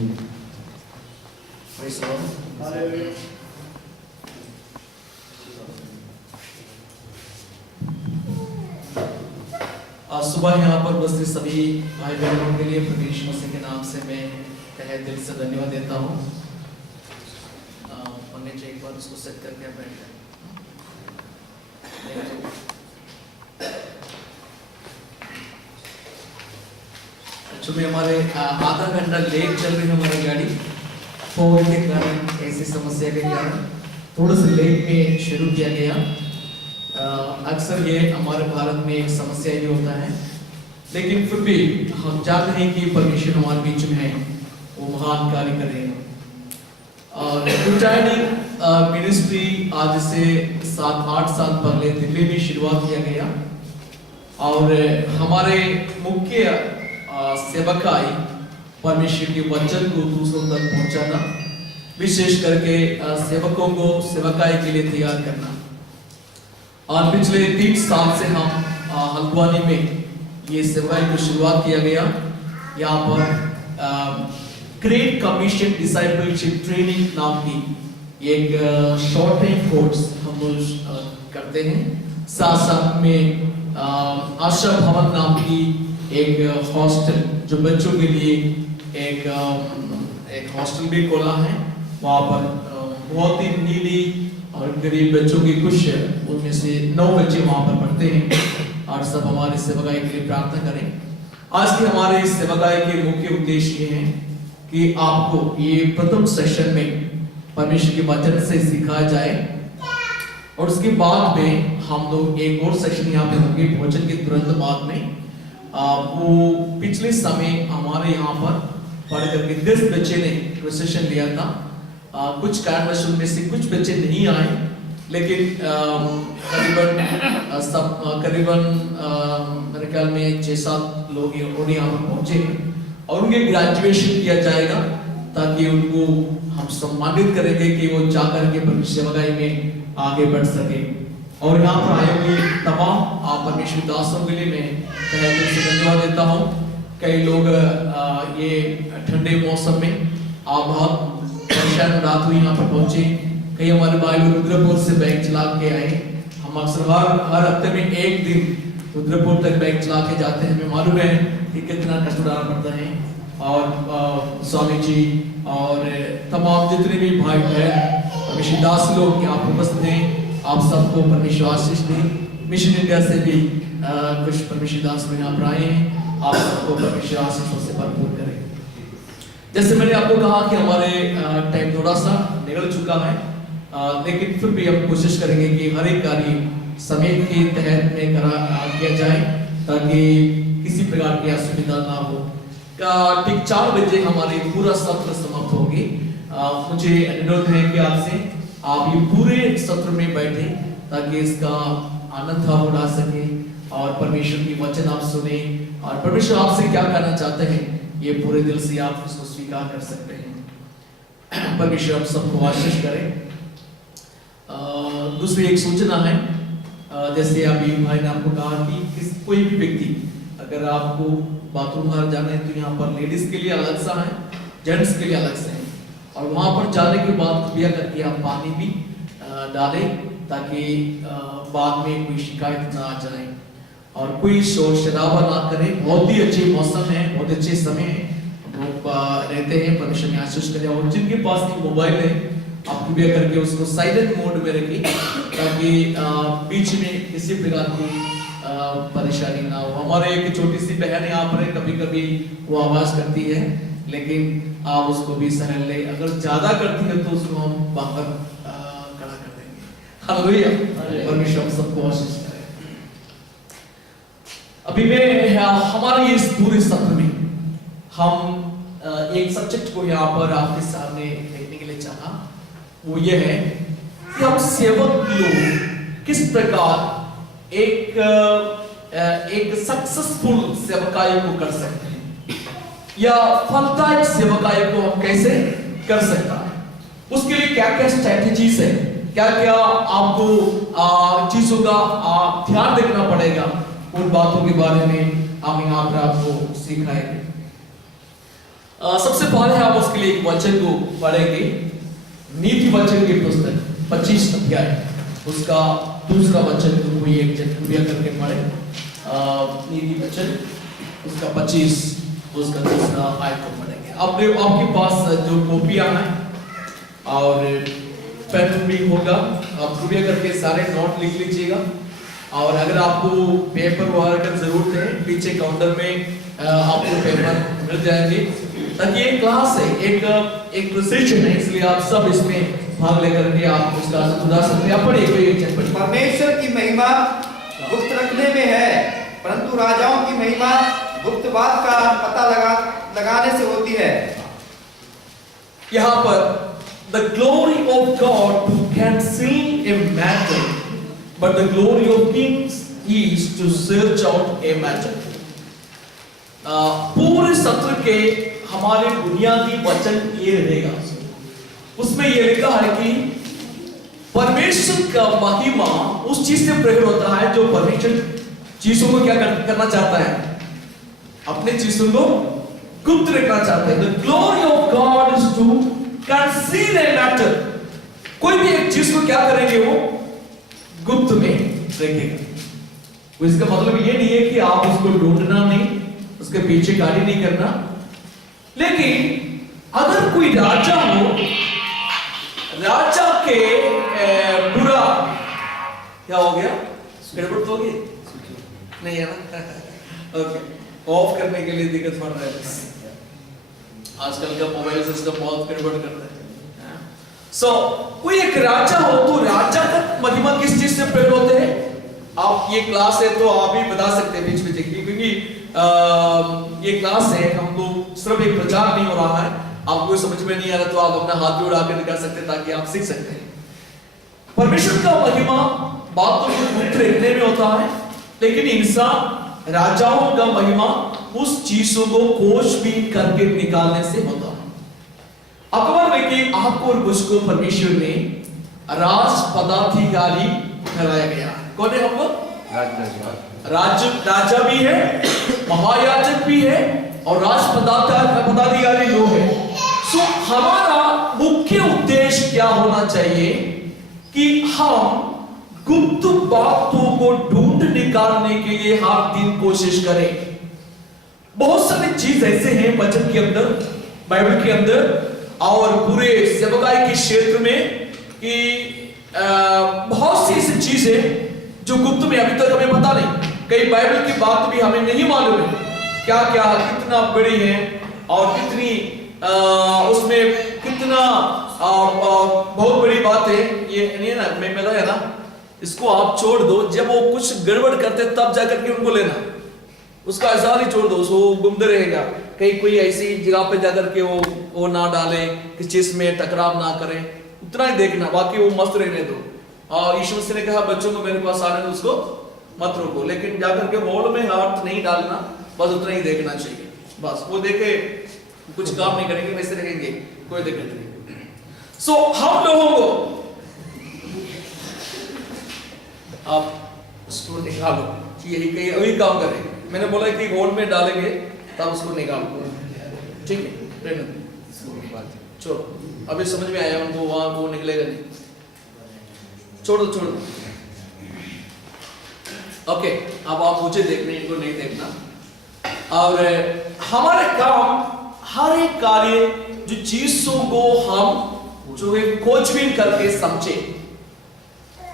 Praise the Lord. Hallelujah. आज सुबह यहाँ पर उपस्थित सभी भाई बहनों के लिए प्रभु यीशु मसीह के नाम से मैं तहे दिल से धन्यवाद देता हूँ। पंडित जी एक बार उसको सेट करके आप बैठ जाएं। चूँकि हमारे आधा घंटा लेट चल रही है हमारी गाड़ी, फोन के कारण ऐसी समस्या के कारण थोड़ा सा लेट में शुरू किया गया। अक्सर ये हमारे भारत में एक समस्या ही होता है, लेकिन फिर भी हम जानते हैं कि परमेश्वर हमारे बीच में है, वो महान कार्य कर रहे हैं। और रिटायर्डिंग मिनिस्ट्री आज से 7-8 साल पहले दिल्ली में शुरुआत किया गया और हमारे मुख्य सेवकाई परमेश्वर के वचन को दूसरों तक पहुंचाना, विशेष करके सेवकों को सेवकाई के लिए तैयार करना। और पिछले 3 साल से हम हल्द्वानी में ये सेवाई को शुरुआत किया गया। यहाँ पर ग्रेट कमीशन डिसाइपलशिप ट्रेनिंग नाम की एक शॉर्ट टाइम कोर्स हम करते हैं। साथ साथ में आशा भवन नाम की एक हॉस्टल जो बच्चों के लिए एक हॉस्टल भी खोला है। वहाँ पर बहुत ही नीडी और गरीब बच्चों की कुछ उनमें से 9 बच्चे वहाँ पर पढ़ते हैं और सब हमारे सेवकाई के लिए प्रार्थना करें। आज के हमारे इस सेवकाई के मुख्य उद्देश्य ये है कि आपको ये प्रथम सेशन में परमेश्वर के वचन से सिखाया जाए और उसके बाद में हम लोग एक और सेशन यहाँ पे होंगे भोजन के तुरंत बाद में। वो पिछले समय हमारे यहाँ पर पढ़ करके 10 बच्चे ने प्रोसेशन लिया था। कुछ कारणवश उनमें से कुछ बच्चे नहीं आए, लेकिन करीबन मेरे ख्याल में 6-7 लोग यहाँ पर पहुंचे और उनके ग्रेजुएशन किया जाएगा ताकि उनको हम सम्मानित करेंगे कि वो जाकर के परमेश्वर सेवकाई में आगे बढ़ सके। और यहाँ पर आए हुए तमाम परमेश्वर दासों के लिए मैं तहे दिल से धन्यवाद देता हूँ। कई लोग ये ठंडे मौसम में बहुत परेशान रात हुई यहाँ पर पहुंचे। कई हमारे भाई लोग रुद्रपुर से बाइक चला के आए। हम अक्सर हर हफ्ते में एक दिन रुद्रपुर तक बाइक चला के जाते हैं। हमें मालूम है कि कितना कष्ट उठाना पड़ता है। और स्वामी जी और तमाम जितने भी भाई बहन परमेश्वर दास लोग यहाँ पर उपस्थित हैं, आप सबको परमेश्वर आशीष दे। मिशन इंडिया से भी कुछ परमेश्वर दास लोग यहाँ पर आए हैं, आप सबको परमेश्वर आशीषों से भरपूर करें। जैसे मैंने आपको कहा कि हमारे टाइम थोड़ा सा निकल चुका है, लेकिन फिर भी हम कोशिश करेंगे कि हर एक कार्य समय के तहत में किया जाए ताकि किसी प्रकार की असुविधा ना हो। ठीक 4 बजे हमारे पूरा सत्र समाप्त होगी। मुझे अनुरोध है कि आपसे आप ये पूरे सत्र में बैठे ताकि इसका आनंद आप उठा सके और परमेश्वर की वचन आप सुने और परमेश्वर आपसे क्या करना चाहते हैं ये पूरे दिल से आप इसको स्वीकार कर सकते हैं। परमेश्वर आप सबको आशीष करे। दूसरी एक सूचना है, जैसे अभी भाई ने आपको कहा कि कोई भी व्यक्ति अगर आपको बाथरूम बाहर जाना है तो यहाँ पर लेडीज के लिए अलग सा है, जेंट्स के लिए अलग से है। और वहां पर जाने के बाद कृपया करके आप पानी भी डालें ताकि बाद में कोई शिकायत ना आ जाए और कोई शोर शराबा ना करें। बहुत ही अच्छे मौसम है, बहुत अच्छे समय है, लोग रहते हैं। परमेश्वर में आशीष करें। और जिनके पास मोबाइल है आप कृपया करके उसको साइलेंट मोड में रखें ताकि बीच में किसी प्रकार की परेशानी ना हो। हमारे एक छोटी सी बहन यहाँ पर है, कभी कभी वो आवाज करती है, लेकिन आप उसको भी सहन ले। अगर ज्यादा करती है तो उसको हम बाहर खड़ा कर देंगे। हालेलुया। परमेश्वर हम सबको आशीष करे। अभी मैं हमारे इस पूरे सत्र में हम एक सब्जेक्ट को यहाँ पर आपके सामने देखने के लिए चाहा, वो ये है कि हम सेवक लोग किस प्रकार एक सक्सेसफुल सेवकाई को कर सकते हैं या फलदायक सेवकाई को हम कैसे कर सकता है, उसके लिए क्या क्या स्ट्रेटजीज है, क्या क्या आपको चीजों का ध्यान रखना पड़ेगा, उन बातों के बारे में हम यहाँ पर आपको सिखाएंगे। सबसे पहले हम उसके लिए एक वचन को पढ़ेंगे। नीति वचन की पुस्तक 25 अध्याय उसका दूसरा वचन को कोई एक जन कृपया करके पढ़े। नीति वचन उसका 25 उसका दूसरा आयत को पढ़ेंगे। आपके पास जो कॉपियां हैं और पेन भी होगा, आप कृपया करके सारे नोट लिख लीजिएगा। और अगर आपको पेपर वगैरह की जरूरत है पीछे काउंटर में आपको पेपर मिल जाएंगे, ताकि एक क्लास है, एक प्रोसेशन है, इसलिए आप सब इसमें भाग लेकर के आप उसका सुधार सकते हैं। आप पढ़िए कोई एक चैप्टर। परमेश्वर की महिमा गुप्त रखने में है, परंतु राजाओं की महिमा गुप्त बात का पता लगाने से होती है। यहाँ पर the glory of God to conceal a matter, but the glory of kings is to search out a matter. पूरे सत्र के हमारे बुनियादी वचन ये रहेगा। उसमें ये लिखा है कि परमेश्वर का महिमा उस चीज से प्रकट होता है जो परमेश्वर चीजों को क्या करना चाहता है, अपने चीजों को गुप्त रखना चाहता है। The glory of God is to conceal a matter. कोई भी एक चीज को क्या करेंगे, वो गुप्त में रखेगा। इसका मतलब ये नहीं है कि आप उसको ढूंढना नहीं, उसके पीछे गाड़ी नहीं करना। लेकिन अगर कोई राजा हो, राजा के बुरा क्या हो गया, गड़बड़ तो होगी नहीं है ना? ओके, ऑफ करने के लिए दिक्कत पड़ रहा है। आजकल का मोबाइल सिस्टम बहुत गड़बड़ करता है। कोई एक राजा हो तो राजा का महिमा किस चीज से प्रकट होते हैं? आप ये क्लास है तो आप भी बता सकते हैं बीच में, क्योंकि ये क्लास है, हम तो सिर्फ एक प्रचार नहीं हो रहा है। आपको समझ में नहीं आ रहा तो आप अपना हाथ भी उड़ा के दिखा सकते हैं ताकि आप सीख सकते हैं। परमेश्वर का महिमा बात तो गुप्त रखने में होता है, लेकिन इंसान राजाओं का महिमा उस चीजों को खोजबीन करके निकालने से होता है। आपको मालूम है कि आपको और मुझको परमेश्वर ने राज पदाधिकारी ठहराया गया। कौन है हम लोग? राजा भी है, महायाजक भी है और राज पदाधिकारी लोग है। सो हमारा मुख्य उद्देश्य क्या होना चाहिए कि हम गुप्त बातों को ढूंढ निकालने के लिए हर दिन कोशिश करें। बहुत सारी चीज ऐसे हैं वचन के अंदर, बाइबल के अंदर और पूरे सेवकाई के क्षेत्र में कि बहुत सी ऐसी चीजें जो गुप्त में अभी तक हमें पता नहीं। कई बाइबल की बात भी हमें नहीं मालूम है क्या क्या कितना बड़ी है और कितनी उसमें कितना बहुत बड़ी बात है। ये नहीं ना, मैं मिला है ना, इसको आप छोड़ दो, जब वो कुछ गड़बड़ करते तब जाकर के उनको लेना, उसका एहसास ही छोड़ दो, उसको गुमते रहेगा। कहीं कोई ऐसी जगह पे जाकर के वो ना डाले, किस चीज में टकराव ना करें, उतना ही देखना, बाकी वो मस्त रहने दो। और यीशु मसीह ने कहा बच्चों को मेरे पास आने दो, उसको मत रोको, लेकिन जाकर के होल में हाथ नहीं डालना, बस उतना ही देखना चाहिए। बस वो देखे कुछ काम नहीं करेंगे, वैसे रहेंगे, कोई दिक्कत नहीं। हम लोगों को आप उसको निकालो कि यही कहीं वही काम करें। मैंने बोला कि होल में डालेंगे तब उसको निकालो, ठीक है? छोड़ो, अभी समझ में आया उनको, वहां वो निकलेगा नहीं, छोड़ दो। ओके, अब आप मुझे देखने, इनको नहीं देखना। और हमारे काम, हर एक कार्य जो चीजों को हम जो है खोजबीन करके समझे।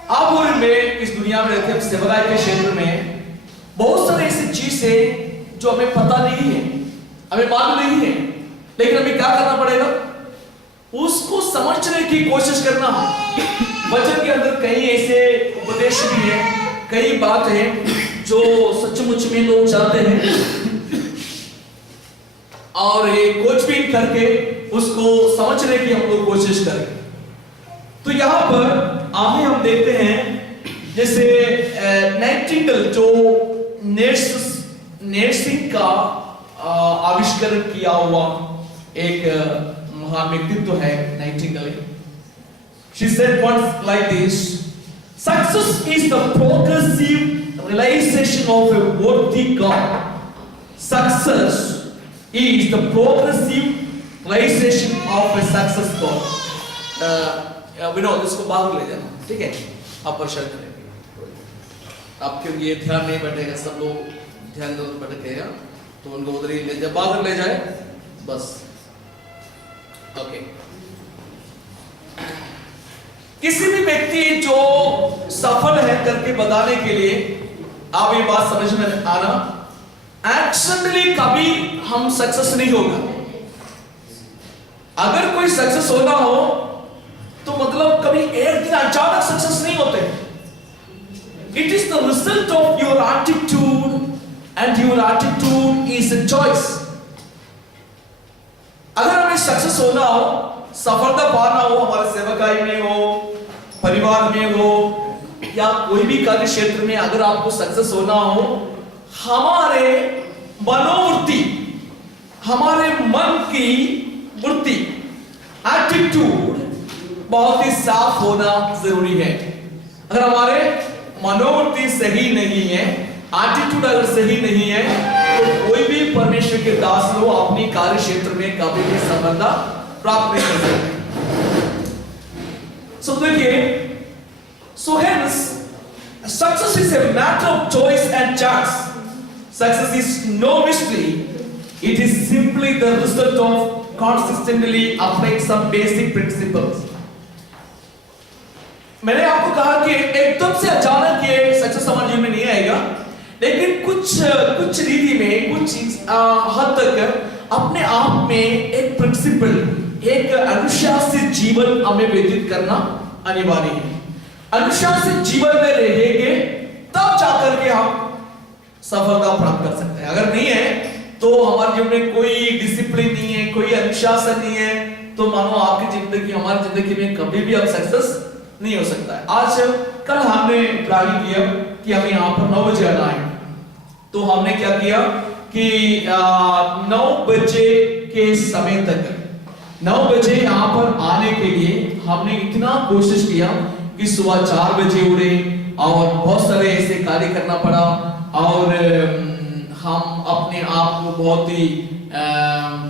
आप और मैं इस दुनिया में रहते हैं, सेवकाई के क्षेत्र में बहुत सारी ऐसी चीजें जो हमें पता नहीं है, हमें मालूम नहीं है, लेकिन हमें क्या करना पड़ेगा, उसको समझने की कोशिश करना है। वचन के अंदर कई ऐसे उपदेश भी हैं, कई बात है जो सचमुच में लोग चाहते हैं और ये खोजबीन करके उसको समझने की हम लोग कोशिश करें। तो यहाँ पर आगे हम देखते हैं जैसे नाइटिंगेल जो नर्सिंग का आविष्कार किया हुआ एक महान व्यक्तित्व है Nightingale. She said once like this: success is the progressive realization of a worthy God. Success is the progressive success को विनोद इसको बाहर ले जाना, ठीक है? आप परेशान करेंगे, आपके लिए ध्यान नहीं बैठेगा, सब लोग ध्यान इधर भटकेगा, तो उनको उधर ही ले जाए, बाहर ले जाए बस। ओके, किसी भी व्यक्ति जो सफल है करके बताने के लिए आप ये बात समझ में आना, एक्चुअली कभी हम सक्सेस नहीं होगा। अगर कोई सक्सेस होना हो तो मतलब कभी एक दिन अचानक सक्सेस नहीं होते। It is the result of your attitude and your attitude is a choice. अगर हमें सक्सेस होना हो, सफलता पाना हो, हमारे सेवकाई में हो, परिवार में हो या कोई भी कार्य क्षेत्र में अगर आपको सक्सेस होना हो, हमारे मनोवृत्ति, हमारे मन की वृत्ति, एटीट्यूड बहुत ही साफ होना जरूरी है। अगर हमारे मनोवृत्ति सही नहीं है, एटीट्यूड अगर सही नहीं है, तो कोई भी परमेश्वर के दास लोग अपनी कार्य क्षेत्र में कभी भी सफलता प्राप्त नहीं कर सकते। So देखिए, so hence success is a matter of choice and chance. Success is no mystery. It is simply the result of consistently applying some basic principles. मैंने आपको कहा कि एकदम से अचानक ये सक्सेस हमारे जीवन में नहीं आएगा, लेकिन कुछ रीति में, कुछ हद तक अपने आप में एक प्रिंसिपल, एक अनुशासित जीवन हमें व्यतीत करना अनिवार्य है। अनुशासित जीवन में रहेंगे तब जाकर के हम सफलता प्राप्त कर सकते हैं। अगर नहीं है तो हमारे जीवन में कोई डिसिप्लिन नहीं है, कोई अनुशासन नहीं है, तो मानो आपकी जिंदगी, हमारी जिंदगी में कभी भी अब सक्सेस नहीं हो सकता है। कल हमने प्लानिंग किया कि हमें यहाँ पर 9 बजे आना है, तो हमने क्या किया कि 9 बजे के समय तक, 9 बजे यहाँ पर आने के लिए हमने इतना कोशिश किया कि सुबह 4 बजे उड़े और बहुत सारे ऐसे कार्य करना पड़ा, और हम अपने आप को बहुत ही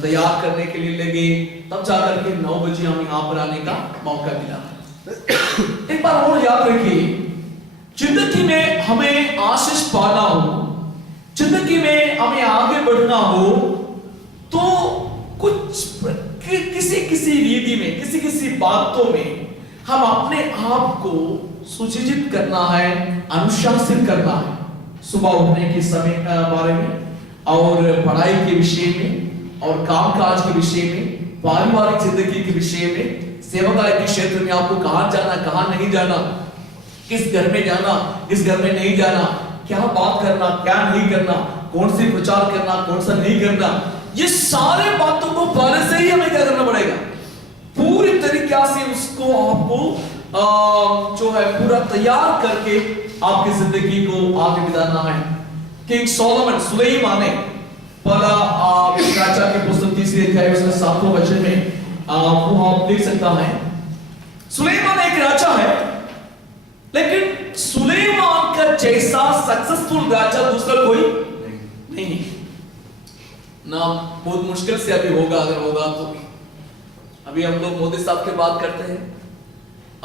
तैयार करने के लिए लगे, तब जाकर के 9 बजे हम यहाँ पर आने का मौका मिला। एक बार और याद रखिए, जिंदगी में हमें आशीष पाना हो, जिंदगी में हमें आगे बढ़ना हो, तो कुछ किसी रीति में, किसी बातों में हम अपने आप को सुचिजित करना है, अनुशासित करना है। सुबह उठने के समय बारे में, और पढ़ाई के विषय में, और कामकाज के विषय में, पारिवारिक जिंदगी के विषय में, सेवाकार्य के क्षेत्र में आपको कहां जाना, कहां नहीं जाना, किस घर में जाना, किस घर में नहीं जाना, क्या बात करना, क्या नहीं करना, कौन सी प्रचार करना, कौन सा नहीं करना, ये सारे बातों को पहले से ही हमें क्या करना पड़ेगा, पूरी तरीके से उसको आपको जो है पूरा तैयार करके आपकी जिंदगी को आगे बिताना है। किंग सोलोमन, सुलेमान ने पहला राजा की पुस्तक 3 अध्याय उसके 7वें वचन में वो आप देख सकता है। सुलेमान एक राजा है, लेकिन सुलेमान का जैसा सक्सेसफुल राजा दूसरा कोई नहीं ना, बहुत मुश्किल से अभी होगा, अगर होगा तो। अभी हम लोग मोदी साहब की बात करते हैं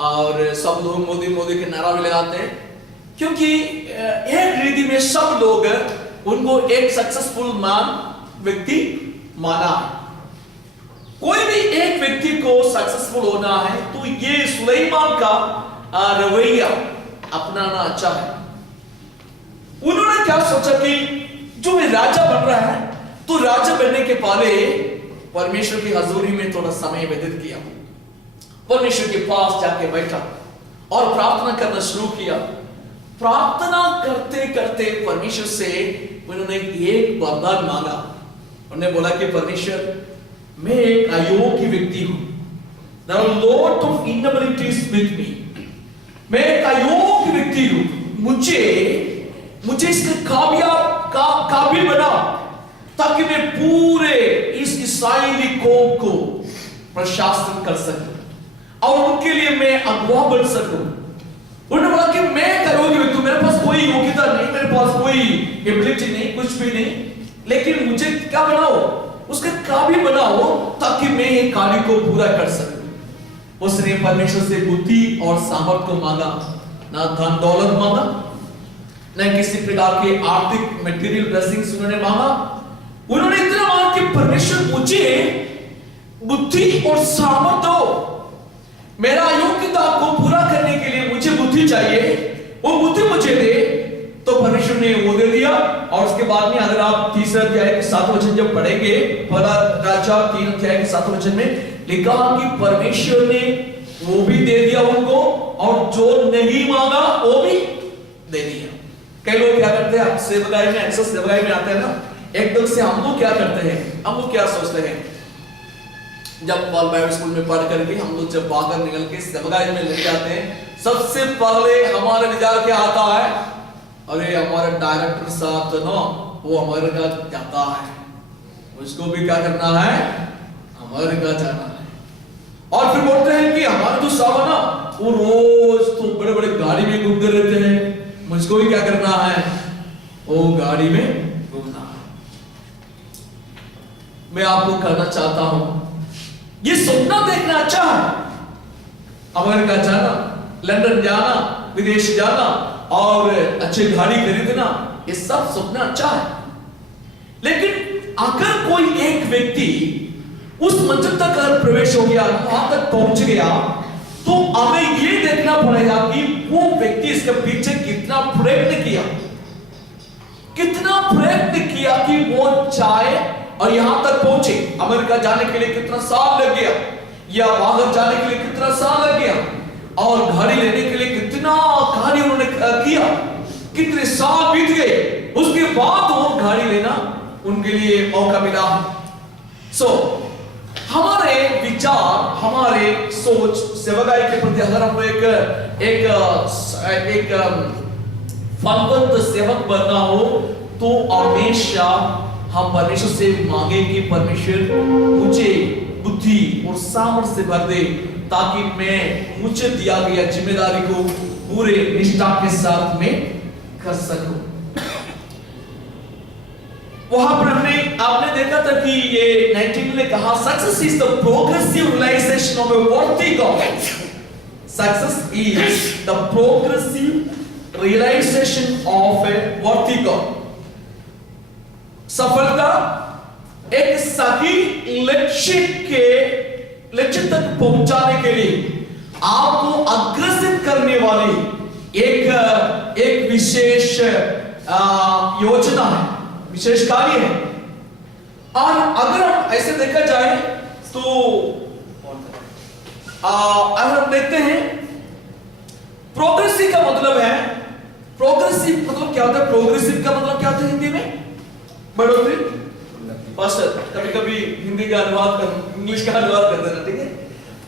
और सब लोग मोदी मोदी के नारा भी लगाते हैं, क्योंकि एक रीति में सब लोग उनको एक सक्सेसफुल व्यक्ति माना है। कोई भी एक व्यक्ति को सक्सेसफुल होना है तो ये सुलेमान का रवैया अपनाना अच्छा है। उन्होंने क्या सोचा कि जो राजा बन रहा है, तो राजा बनने के पहले परमेश्वर की हजूरी में थोड़ा समय व्यतीत किया, परमेश्वर के पास जाके बैठा और प्रार्थना करना शुरू किया। प्रार्थना करते करते परमेश्वर से उन्होंने एक वरदान मांगा। उन्होंने बोला कि परमेश्वर, मैं एक अयोग्य व्यक्ति हूं, there are a lot of inabilities with me, मैं एक अयोग्य व्यक्ति हूं, मुझे इसके काबिल बनाओ ताकि मैं पूरे इस इस्राएली कौम को प्रशासन कर सकूं और उनके लिए मैं अगुवा बन सकूं। उन्होंने बोला कि मैं करोगे व्यक्ति, मेरे पास कोई योग्यता नहीं, मेरे पास कोई एबिलिटी नहीं, कुछ भी नहीं, लेकिन मुझे क्या बनाओ, उसके काबिल बनाओ ताकि में ये कार्य को पूरा कर सके। उसने परमेश्वर से बुद्धि और सामर्थ्य को मांगा, ना धन दौलत मांगा, न किसी प्रकार के आर्थिक मटेरियल ब्लेसिंग्स उन्होंने मांगा। उन्होंने इतना मांगा कि परमेश्वर मुझे बुद्धि और सामर्थ्य दो, मेरा योग्यता को पूरा करने के लिए मुझे बुद्धि चाहिए, वो बुद्धि मुझे दे। तो परमेश्वर ने वो दे दिया। और उसके बाद में अगर आप 3 अध्याय के 7 वचन जब पढ़ेंगे, पहला राजा 3 अध्याय के 7 वचन में लिखा कि परमेश्वर ने वो भी दे दिया उनको, और जो नहीं मांगा वो भी दे दिया। कई लोग क्या करते हैं, सेवकाई में, अक्सर सेवकाई में आते हैं ना, एकदम से हम लोग क्या करते हैं, हम लोग क्या सोचते हैं, जब बाइबल स्कूल में पढ़ करके हम लोग जब बाहर निकल के सेवकाई में लग जाते हैं, सबसे पहले हमारे विचार क्या आता है, अरे हमारा डायरेक्टर साहब तो ना वो अमेरिका जाता है, उसको भी क्या करना है, अमेरिका जाना है। और फिर बोलते हैं कि हमारे जो साहब ना वो रोज तो बड़े बड़े गाड़ी में घूमते रहते हैं, मुझको भी क्या करना है, वो गाड़ी में घूमना है। मैं आपको कहना चाहता हूं, ये सपना देखना अच्छा है, अमेरिका जाना, लंदन जाना, विदेश जाना और अच्छी गाड़ी खरीदना, ये सब सपना अच्छा है। लेकिन अगर कोई एक व्यक्ति उस मंजिल तक अगर प्रवेश हो गया, वहां तक पहुंच गया, तो हमें ये देखना पड़ेगा कि वो व्यक्ति इसके पीछे कितना प्रयत्न किया, कितना प्रयत्न किया कि वो चाहे और यहां तक पहुंचे। अमेरिका जाने के लिए कितना साल लग गया, या बाहर जाने के लिए कितना साल लग गया, और गाड़ी लेने के लिए कितना कार्य उन्होंने किया, कितने साल बीत गए, उसके बाद वो गाड़ी लेना उनके लिए मौका मिला। हमारे विचार, हमारे सोच सेवकाई के प्रति अगर हम एक फलवंत सेवक बनना हो, तो हमेशा हम परमेश्वर से मांगे कि परमेश्वर मुझे बुद्धि और सामर्थ्य से भर दे, ताकि मैं मुझे दिया गया जिम्मेदारी को पूरे निष्ठा के साथ में कर सकूं। वहां पर आपने देखा था कि ये 19 ने कहा, success is the progressive realisation of a worthy god. Success is the progressive realisation of a worthy god. सफलता एक सही लक्ष्य तक पहुंचाने के लिए आपको अग्रसित करने वाली एक विशेष योजना है, विशेष कार्य है। और अगर हम ऐसे देखा जाए तो अगर हम देखते हैं प्रोग्रेसिव का मतलब है, प्रोग्रेसिव मतलब क्या होता है, प्रोग्रेसिव का मतलब क्या होता है हिंदी में, बढ़ोतरी। पास्टर कभी कभी हिंदी का अनुवाद कर, इंग्लिश का अनुवाद कर देना, ठीक है।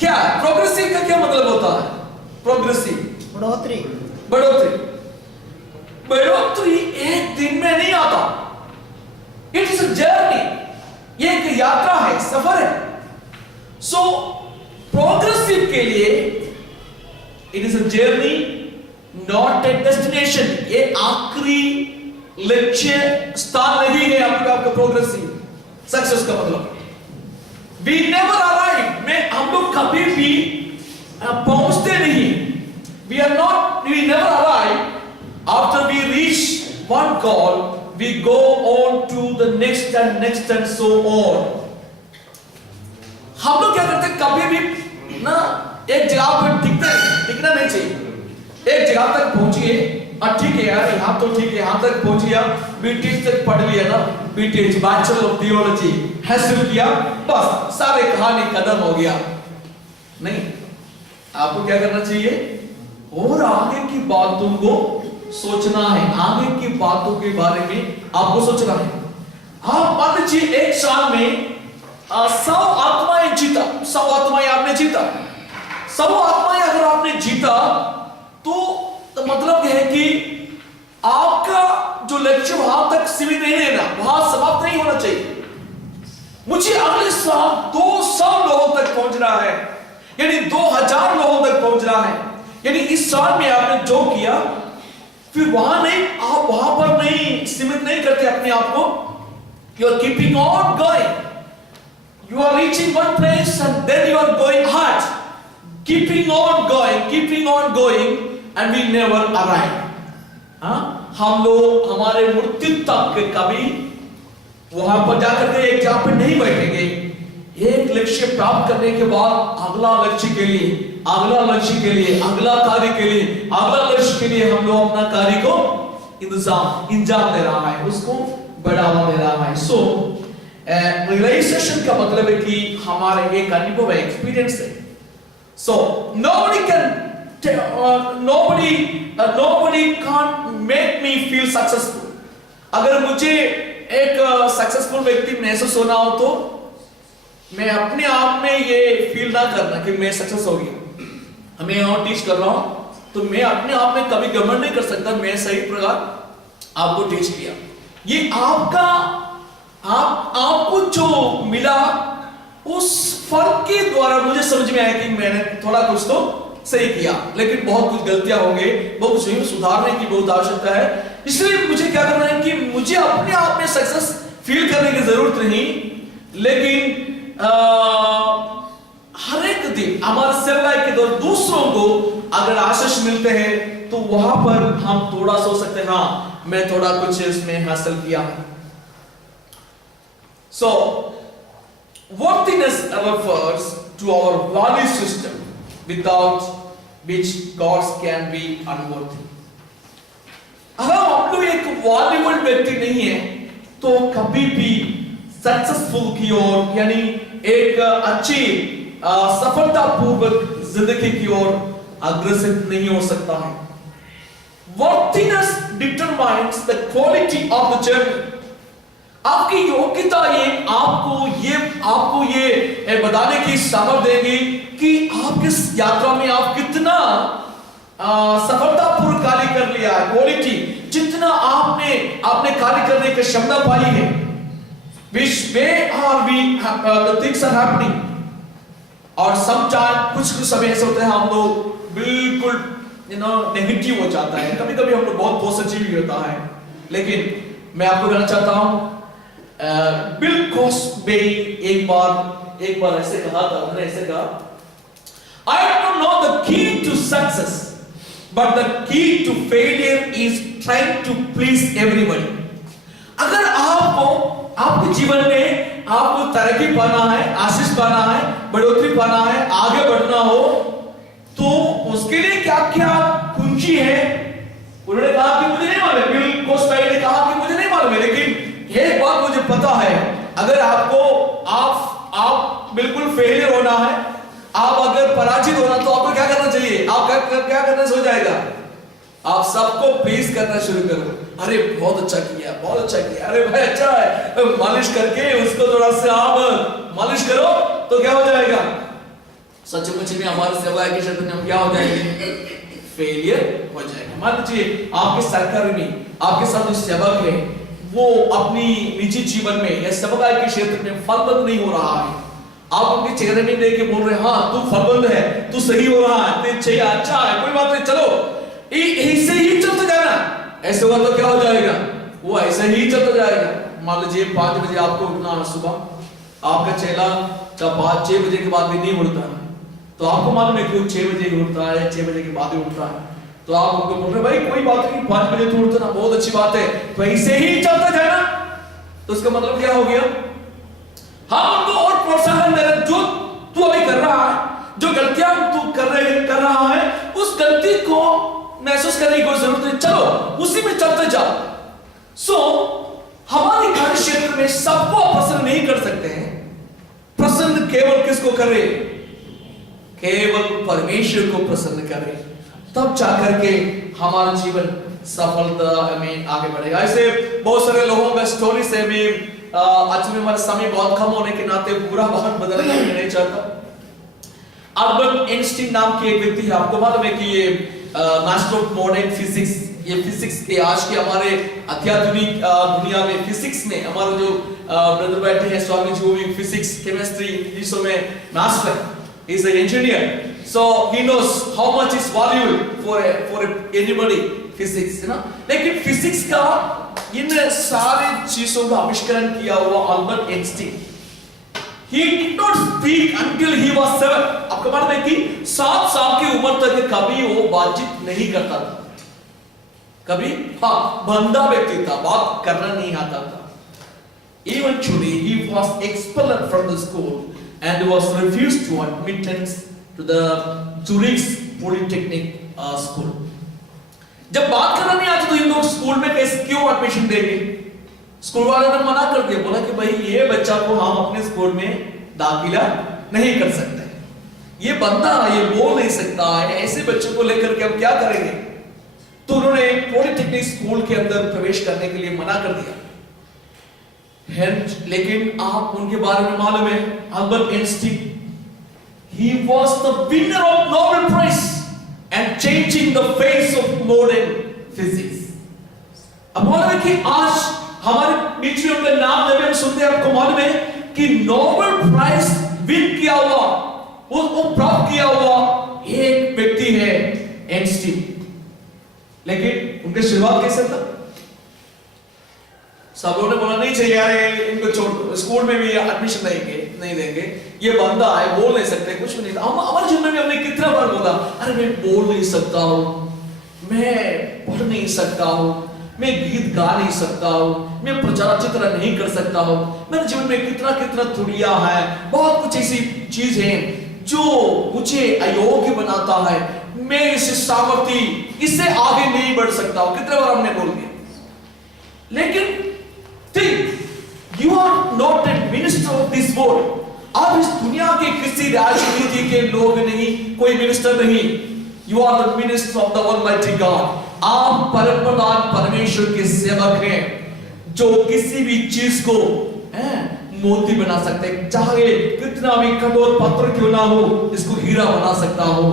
क्या प्रोग्रेसिव का क्या मतलब होता है, प्रोग्रेसिव बढ़ोतरी। बढ़ोतरी बढ़ोतरी एक दिन में नहीं आता, इट इज अ जर्नी, ये एक यात्रा है, सफर है। सो प्रोग्रेसिव के लिए it is a journey, not a destination. ये आखिरी लक्ष्य स्थान नहीं है आपका प्रोग्रेसिव सक्सेस का मतलब। वी नेवर अराइव में हम लोग कभी भी पहुंचते नहीं, we are not, we never arrive. After we reach one goal we go on to the next and so on. हम लोग क्या करते हैं, कभी भी ना एक जगह पर टिकना नहीं चाहिए। एक जगह तक पहुंचिए, ठीक है यार, यहाँ तो ठीक है, यहाँ तक पहुंच गया, बीटीएच तक पढ़ लिया ना, बीटीएच बैचलर ऑफ थियोलॉजी हासिल किया, बस सारे कहानी खत्म हो गया। नहीं, आपको क्या करना चाहिए, और आगे की बातों को सोचना है, आगे की बातों के बारे में आपको सोचना है। आप मान लीजिए एक साल में 100 आत्माएं जीता, 100 आत्माएं आपने जीता, 100 आत्माएं अगर आपने जीता, तो मतलब यह है कि आपका जो लक्ष्य वहां तक सीमित नहीं रहना, वहां समाप्त नहीं होना चाहिए। मुझे अगले साल 200 लोगों तक पहुंचना है, यानी 2000 लोगों तक पहुंचना है। यानी इस साल में आपने जो किया, फिर वहां नहीं, आप वहां पर नहीं सीमित नहीं करते अपने आप को, you are keeping on going. You are reaching one place and then you are going hard, keeping on going, and we never arrive. हम लोग हमारे मृत्यु तक कभी वहां पर जाकर के एक जगह पे नहीं बैठेंगे। एक लक्ष्य प्राप्त करने के बाद अगला लक्ष्य के लिए, अगला लक्ष्य के लिए, अगला कार्य के लिए, अगला लक्ष्य के लिए हम लोग अपना कार्य को इंजाम दे रहा है, उसको बढ़ावा दे रहा है। सो रियलाइजेशन का मतलब है कि हमारे एक अनुभव है, एक्सपीरियंस है। सो nobody can't make me feel successful. अगर मुझे एक सक्सेसफुल व्यक्ति महसूस होना हो तो मैं अपने आप में ये फील ना करना कि मैं सक्सेस हो गया। मैं यहाँ टीच कर रहा हूँ तो मैं अपने आप में कभी घमंड नहीं कर सकता मैं सही प्रकार आपको टीच किया। ये आपको जो मिला उस फर्क के द्वारा मुझे समझ में आया कि मैंने थोड़ा कुछ तो सही किया, लेकिन बहुत कुछ गलतियां होंगे, बहुत कुछ सुधारने की बहुत आवश्यकता है। इसलिए मुझे क्या करना है कि मुझे अपने आप में सक्सेस फील करने की जरूरत नहीं, लेकिन हर एक दिन हमारे सेवा के दौरान दूसरों को अगर आशीष मिलते हैं तो वहां पर हम थोड़ा सोच सकते हैं, हाँ मैं थोड़ा कुछ इसमें हासिल किया है। So worthiness refers to our value system without which gods can be unworthy. अगर हम लोग एक वैल्यूएबल व्यक्ति नहीं है तो कभी भी सक्सेसफुल की ओर यानी एक अच्छी सफलतापूर्वक जिंदगी की ओर अग्रसर नहीं हो सकता है। Worthiness determines the quality of the journey. आपकी योग्यता आपको ये बताने की सामर्थ्य देगी कि आप किस यात्रा में आप कितना सफलतापूर्वक कार्य कर लिया है। क्वालिटी जितना आपने कार्य करने की क्षमता पाई है। The things are happening और sometimes कुछ समय ऐसे होते हैं हम लोग बिल्कुल नेगेटिव हो जाता है, कभी-कभी हम लोग बहुत पॉजिटिव भी होता है। लेकिन मैं आपको कहना चाहता हूं बिल कॉस्बे एक बार ऐसे कहा था, उन्होंने ऐसे कहा, I don't know the key to success, but the key to failure is trying to please everybody. अगर आपके जीवन में आपको तरक्की पाना है, आशीष पाना है, बढ़ोतरी पाना है, आगे बढ़ना हो तो उसके लिए क्या-क्या कुंजी है? उन्होंने कहा कि मुझे नहीं मालूम, बिल कॉस्बे ने कहा कि मुझे नहीं मालूम है, लेकिन एक बात मुझे पता है, अगर आप बिल्कुल फेलियर होना है, आप अगर पराजित होना तो आपको क्या करना चाहिए? आप क्या करने से हो जाएगा? आप सबको प्लीज करना शुरू करो। अरे बहुत अच्छा किया, अरे भाई अच्छा है, मालिश करके उसको थोड़ा सा आप मालिश करो तो क्या हो जाएगा? सचमुच में हमारे सेवा के क्षेत्र में हम क्या हो जाएंगे? फेलियर हो जाएंगे। मान लीजिए आपके सहकर्मी, आपके साथ जो सेवक है वो अपनी निजी जीवन में या सेवकाई के क्षेत्र में फलबंद नहीं हो रहा है, आप उनके चेहरे में देख के बोल रहे हैं, हाँ तू फलबंद है, तू सही हो रहा है, तेरे चाहिए अच्छा है, कोई बात नहीं, चलो ऐसे ही चलते जाना। ऐसे हुआ तो क्या हो जाएगा? वो ऐसे ही चलता जाएगा। मान लीजिए 5 बजे आपको उठना है सुबह, आपका चेला जब 5-6 बजे के बाद भी नहीं उठता है तो आपको मालूम है कि वो 6 बजे उठता है, 6 बजे के बाद ही उठता है, तो आप उनको बोल रहे भाई कोई बात नहीं, 5 बजे तो उठना बहुत अच्छी बात है, तो ऐसे ही चलता जाना। तो उसका मतलब क्या हो गया? हम उनको और प्रोत्साहन दे रहे हैं, जो तू अभी कर रहा है, जो गलतियां तू कर रहा है, उस गलती को महसूस करने की कोई जरूरत नहीं, चलो उसी में चलते जाओ। सो हमारे कार्य क्षेत्र में सबको प्रसन्न नहीं कर सकते हैं। प्रसन्न केवल किसको करे? केवल परमेश्वर को प्रसन्न करे, तब जाकर के हमारा जीवन सफलता में आगे बढ़ेगा। ऐसे बहुत सारे लोगों का स्टोरी से मैं आज में हमारा समय बहुत कम होने के नाते पूरा बहुत बदलना नहीं चाहता। अल्बर्ट आइंस्टीन नाम के एक व्यक्ति है, आपको मालूम है कि ये मास्टर ऑफ मॉडर्न फिजिक्स, ये फिजिक्स के आज के हमारे अत्याधुनिक दुनिया में फिजिक्स में हमारे जो ब्रदर बैठे हैं स्वामी जी, वो भी फिजिक्स केमिस्ट्री चीजों में मास्टर है, he is an engineer, so he knows how much is valuable for anybody physics, है ना। लेकिन फिजिक्स का इन सारे चीजों का आविष्करण किया हुआ Albert Einstein, He did not speak until he was 7. आपको मालूम है कि 7 साल की उम्र तक कभी वो बातचीत नहीं करता था, कभी बंदा व्यक्ति था, बात करना नहीं आता था. Eventually he was expelled from the school and was refused to admittance to the Zurich Polytechnic school. जब बात करना नहीं आती तो इन लोग स्कूल में कैसे क्यों एडमिशन देंगे? स्कूल वालों ने मना कर दिया, बोला कि भाई ये बच्चा को हम अपने स्कूल में दाखिला नहीं कर सकते, ये बंदा ये बोल नहीं सकता है, ऐसे बच्चों को लेकर के हम क्या करेंगे? तो उन्होंने पॉलिटेक्निक स्कूल के अंदर प्रवेश करने के लिए मना कर दिया. लेकिन आप उनके बारे में मालूम है, Albert Einstein, he was the winner of Nobel Prize and changing the face of modern physics. अब मालूम है कि आज हमारे बीच में उनका नाम जब हम सुनते हैं, आपको मालूम है कि नोबेल प्राइज विन किया हुआ, वो प्राप्त किया हुआ एक व्यक्ति है आइंस्टीन. लेकिन उनकी शुरुआत कैसे था? सब लोगों ने बोला नहीं चाहिए यार, इनको छोड़, स्कूल में भी एडमिशन नहीं देंगे, ये बंदा है, बोल नहीं सकते, कुछ नहीं. हमारे जीवन में हमने कितना बार बोला, अरे मैं बोल नहीं सकता हूँ, मैं पढ़ नहीं सकता हूँ, मैं गीत गा नहीं सकता हूँ, मैं प्रचार चित्र नहीं कर सकता हूँ, मेरे जीवन में कितना त्रुटियां है, बहुत कुछ ऐसी चीज है जो मुझे अयोग्य बनाता है, मैं इस सामर्थ्य इससे आगे नहीं बढ़ सकता हूँ. कितने बार हमने बोल दिया. लेकिन think you are not a minister of this world. आप इस दुनिया के किसी राजनीति के लोग नहीं, कोई मिनिस्टर नहीं. You are the minister of the Almighty God. आप परमप्रधान परमेश्वर के सेवक हैं, जो किसी भी चीज को मोती बना सकते हैं. चाहे कितना भी कठोर पत्थर क्यों ना हो, इसको हीरा बना सकता हो,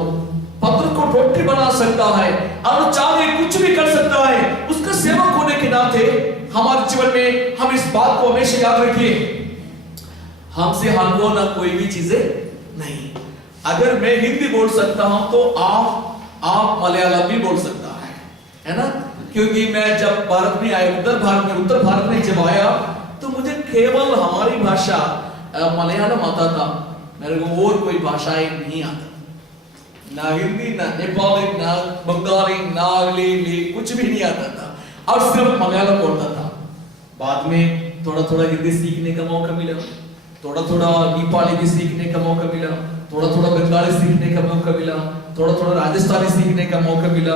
पत्थर को रोटी बना सकता है, और चाहे कुछ भी कर सकता है. उसका सेवक होने के नाते हमारे जीवन में हम इस बात को हमेशा याद रखिए, हमसे हटकर ना कोई भी चीजें नहीं. अगर मैं हिंदी बोल सकता हूं तो आप मलयालम भी बोल सकता है ना? क्योंकि मैं जब भारत में आया, उत्तर भारत में जब आया, तो मुझे केवल हमारी भाषा मलयालम आता था, मेरे को और कोई भाषाएं नहीं आता, ना हिंदी, ना नेपाली, ना बंगाली, ना अंग्रेजी, कुछ भी नहीं आता था, और सिर्फ मलयालम बोलता था. बाद में थोड़ा हिंदी सीखने का मौका मिला, थोड़ा नेपाली भी सीखने का मौका मिला, थोड़ा बंगाली सीखने का मौका मिला, थोड़ा राजस्थानी सीखने का मौका मिला,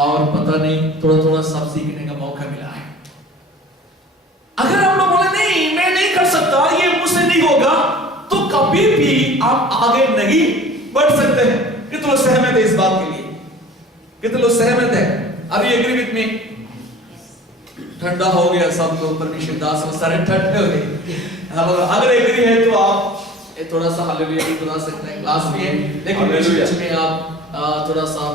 और पता नहीं थोड़ा सब सीखने का मौका मिला है. अगर हम लोग बोले नहीं मैं नहीं कर सकता, ये मुझसे नहीं होगा, तो कभी भी आप आगे नहीं बढ़ सकते हैं. कितने लोग सहमत है इस बात के लिए? कितने लोग सहमत है? अभी एग्री विथ मी? ठंडा हो गया सब लोग, परमेश्वर दास में सारे ठंडे हो गए. अगर एग्री है तो आप थोड़ा सा हालेलुया भी बना सकते हैं, क्लास भी है, लेकिन बीच में आप थोड़ा सा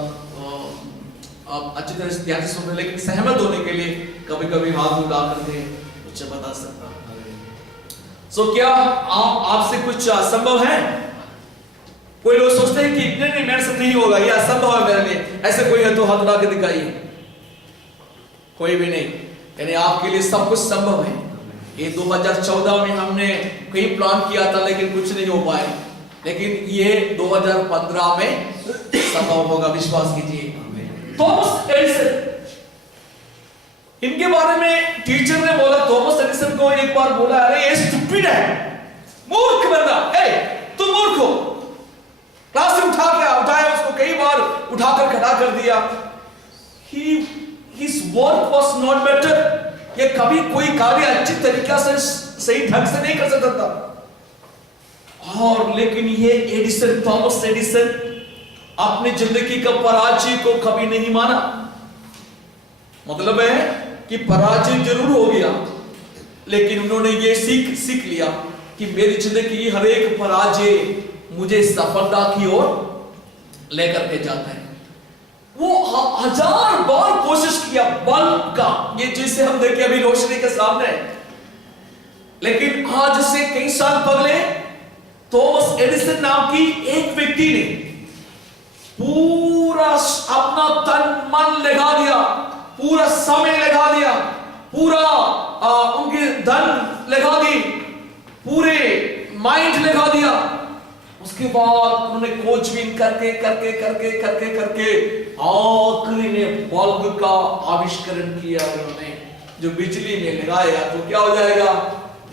आप अच्छी तरह से ध्यान से सुन रहे, लेकिन सहमत होने के लिए कभी हाथ उठा करके कुछ बता सकता. सो क्या आपसे कुछ असंभव है? कोई लोग सोचते हैं कि नहीं मेरे से नहीं होगा, ये असंभव है मेरे लिए, ऐसे कोई है तो हाथ उठा के दिखाइए. कोई भी नहीं, यानी आपके लिए सब कुछ संभव है. ये 2014 में हमने कई प्लान किया था लेकिन कुछ नहीं हो पाए, लेकिन ये 2015 में संभव होगा, विश्वास कीजिए. थॉमस एडिसन, इनके बारे में टीचर ने बोला, थॉमस एडिसन को एक बार बोला, अरे ये स्टूपिड है, मूर्ख बंदा, तुम मूर्ख हो. क्लास से उठाया उसको, कई बार उठाकर खड़ा कर दिया. His work was not better. ये कभी कोई कार्य अच्छी तरीके से सही ढंग से नहीं कर सकता था. और लेकिन ये एडिसन, थॉमस एडिसन, अपनी जिंदगी का पराजय को कभी नहीं माना. मतलब है कि पराजय जरूर हो गया, लेकिन उन्होंने ये सीख लिया कि मेरी जिंदगी की हर एक पराजय मुझे सफलता की ओर लेकर के जाता है. वो 1000 बार कोशिश किया बल्ब का, ये जिसे हम देखे अभी रोशनी के सामने, लेकिन आज से कई साल पहले थॉमस एडिसन नाम की एक व्यक्ति ने पूरा अपना तन मन लगा दिया, पूरा समय लगा दिया, पूरा उनके धन लगा दी, पूरे माइंड लगा दिया। उसके बाद उन्होंने खोजबीन करके करके करके करके करके आखिरी में बल्ब का आविष्करण किया। उन्होंने जो बिजली में लगाएगा तो क्या हो जाएगा,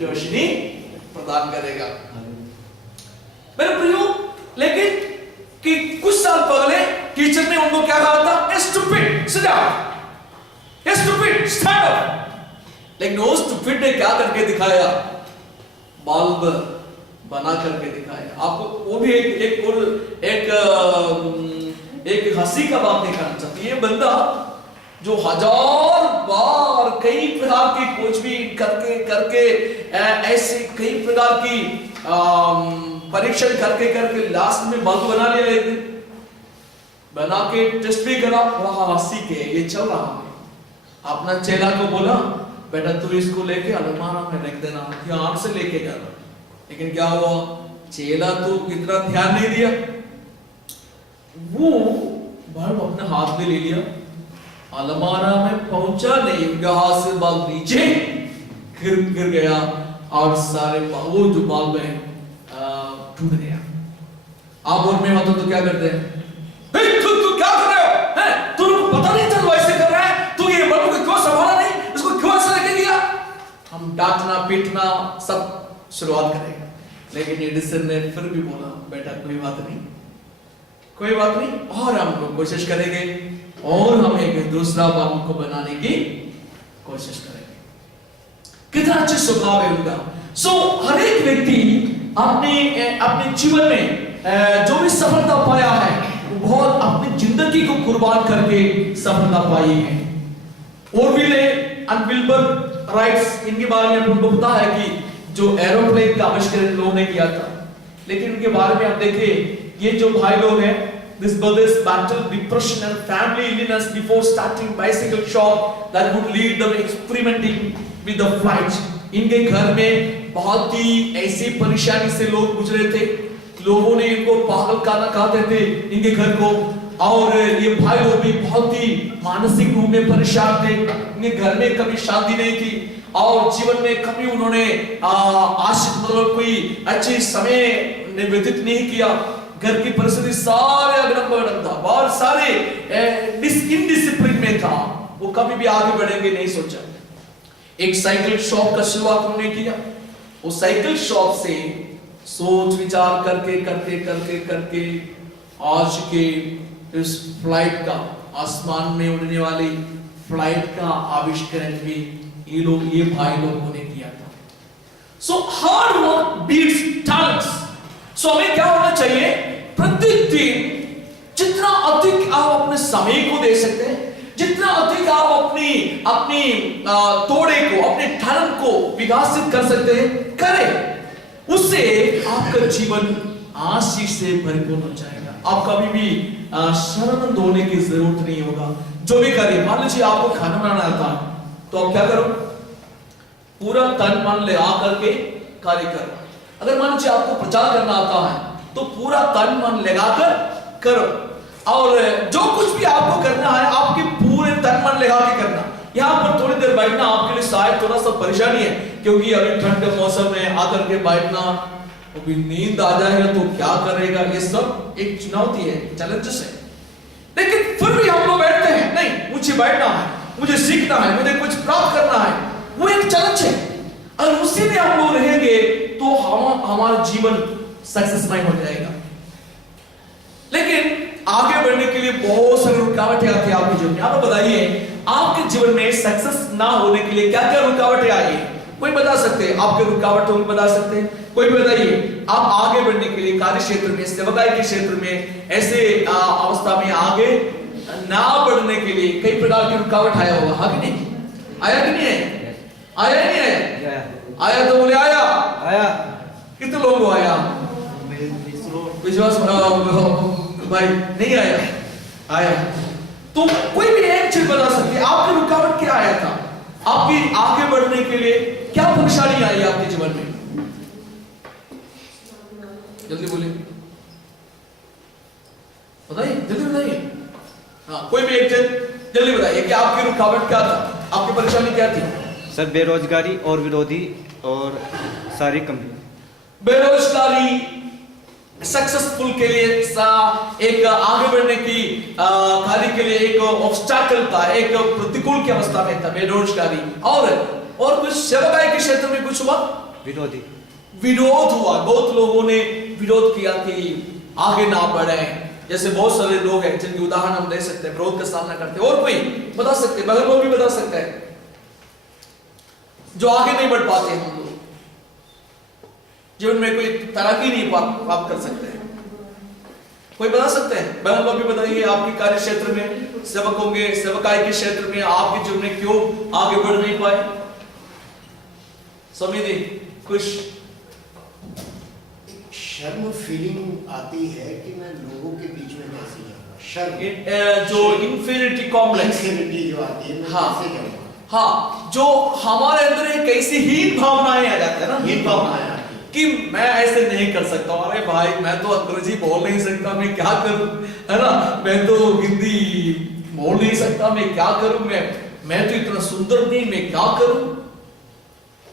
रोशनी प्रदान करेगा। मेरे प्रियो, लेकिन कि कुछ साल पहले टीचर ने उनको क्या कहा था, stupid sit down, stupid stand up. लेकिन वो स्टूपिड ने क्या करके दिखाया, बल्ब बना करके दिखाया। आपको वो भी एक हंसी का बात नहीं करना चाहती। ये बंदा जो 1000 बार कई प्रकार की खोजबीन करके करके ऐसे कई प्रकार की परीक्षण करके करके लास्ट में बल्ब बना लिया। एक दिन बना के टेस्ट भी करा, वहां हंसी के ये चल रहा है। अपना चेला को बोला, बेटा तू इसको लेके अलमारा में रख देना, ध्यान से लेके जाना। लेकिन क्या हुआ, चेला तो इतना ध्यान नहीं दिया, वो बल्ब अपने हाथ में ले लिया, अलमारा में पहुंचा नहीं, उनके हाथ से बल्ब नीचे गिर गया और सारे वो जो बल्ब है टूट गया। आप और मैं होता तो क्या करते हैं, तू क्या कर रहे हो, हैं तुमको पता नहीं चल वैसे कर रहा है, तू ये बल्ब को क्यों संभाला नहीं, इसको क्यों ऐसे लेके गया। हम डांटना पीटना सब शुरुआत करेगा। लेकिन एडिसन ने फिर भी बोला, बेटा कोई बात नहीं, कोई बात नहीं, और हम लोग कोशिश करेंगे और हम एक दूसरा बल्ब को बनाने की कोशिश करेंगे। कितना अच्छा स्वभाव है उनका। हर एक व्यक्ति अपने जीवन में जो भी सफलता पाया है, वो बहुत अपनी जिंदगी को कुर्बान करके सफलता पाई है। ओरविले एंड विल्बर राइट्स, इनके बारे में आपको पता है कि जो एरोप्लेन का आविष्कार लोगों ने किया था। लेकिन उनके बारे में आप देखिए, ये जो भाई लोग हैं, this brothers battled depression and family illness before starting bicycle shop that would lead them experimenting with the flight. इनके घर में बहुत ही ऐसी परेशानी से लोग गुजरे थे, लोगों ने इनको पागल कहते थे इनके घर को। और ये भाई लोग भी बहुत ही मानसिक रूप में परेशान थे, इनके घर में कभी शांति नहीं थी और जीवन में कभी उन्होंने मतलब कोई अच्छे समय व्यतीत नहीं किया। घर की परिस्थिति सारे अगड़म था, बहुत सारे इनडिसिप्लिन में था, वो कभी भी आगे बढ़ेंगे नहीं सोचा। एक साइकिल शॉप का शुरुआत उन्होंने किया। उस साइकिल शॉप से सोच विचार करके करके करके करके आज के इस फ्लाइट का, आसमान में उड़ने वाली फ्लाइट का आविष्करण भी ये भाई लोगों ने किया था। Hard work beats talents. हमें क्या होना चाहिए, प्रतिदिन जितना अधिक आप अपने समय को दे सकते हैं, जितना अधिक आप अपनी तोड़े को, अपने टैलेंट को विकसित कर सकते हैं, करें। उससे आपका जीवन आशीष से भरपूर हो जाएगा। आप कभी भी शर्म धोने की जरूरत नहीं होगा। जो भी करिए, मान लीजिए आपको खाना बनाना आता है, तो आप क्या करो, पूरा तन मन लगा करके कार्य करो। अगर मान लीजिए आपको प्रचार करना आता है, तो पूरा तन मन लगाकर करो। और जो कुछ भी आपको करना है, आपके पूरे तन मन लगा के करना। यहाँ पर थोड़ी देर बैठना आपके लिए शायद थोड़ा सा परेशानी है, क्योंकि अभी ठंड के मौसम में आकर के बैठना, अभी नींद आ जाएगा तो क्या करेगा, ये सब एक चुनौती है, चैलेंजेस है। लेकिन फिर भी हम लोग बैठते हैं, नहीं मुझे बैठना है, मुझे सीखना है, मुझे कुछ प्राप्त करना है, वो एक चैलेंज है। अगर उसी में हम लोग रहेंगे तो हमारा जीवन सक्सेसफुल हो जाएगा। लेकिन आगे बढ़ने के लिए बहुत सारी रुकावटें आती है आपके जीवन में। आप बताइए, आपके जीवन में सक्सेस ना होने के लिए क्या क्या रुकावटें आई है? कोई बता सकते हैं? आपके रुकावटों को बता सकते हैं? कोई भी बताइए। आप आगे बढ़ने के लिए कार्य क्षेत्र में, सेवाकाई के क्षेत्र में, ऐसे अवस्था में आगे ना बढ़ने के लिए कई प्रकार की रुकावट आया होगा, हाँ कि नहीं? आया कि नहीं है? आया नहीं आया? आया तो बोले आया। आया। कितने लोगों को आया? विश्वास भाई नहीं आया? आया। तो कोई भी एक चीज बता सकती है, आपकी रुकावट क्या आया था? आपकी आगे बढ़ने के लिए क्या परेशानी आई आपके जीवन में? जल्दी बोलिए, बताइए, जल्दी बताइए। हाँ, कोई भी एक चीज जल्दी बताइए कि आपकी रुकावट क्या था, आपकी परेशानी क्या थी? सर, बेरोजगारी और विरोधी और शारीरिक कमजोरी। बेरोजगारी सक्सेसफुल के लिए एक आगे बढ़ने की कार्य के लिए एक ऑब्स्टैकल था, एक प्रतिकूल की अवस्था में था बेरोजगारी। और कुछ सेवकाई के क्षेत्र में कुछ हुआ, विरोध हुआ। बहुत लोगों ने विरोध किया कि आगे ना बढ़े। जैसे बहुत सारे लोग हैं जिनके उदाहरण हम दे सकते हैं, विरोध का सामना करते हैं। और कोई बता सकते हैं, बगल लोग भी बता सकते हैं जो आगे नहीं बढ़ पाते। हम लोग जीवन में कोई तरक्की नहीं प्राप्त कर सकते हैं। कोई बता सकते हैं? बहन लोग भी बताइए, आपके कार्य क्षेत्र में सेवक होंगे, सेवकाई के क्षेत्र में आपके जीवन में क्यों आगे बढ़ नहीं पाए? समिति कुछ शर्म फीलिंग आती है कि मैं लोगों के बीच में कैसे जाऊंगा। शर्म जो इंफीरियरिटी कॉम्प्लेक्स जो आती है, मैं कैसे जाऊंगा। हाँ, जो हमारे अंदर एक ऐसी हीन भावनाएं आ जाती है ना, हीन भावनाएं कि मैं ऐसे नहीं कर सकता। अरे भाई, मैं तो अंग्रेजी बोल नहीं सकता, मैं क्या करूं, है ना? मैं तो हिंदी बोल नहीं सकता, मैं क्या करूं? मैं तो इतना सुंदर नहीं, मैं क्या करूं?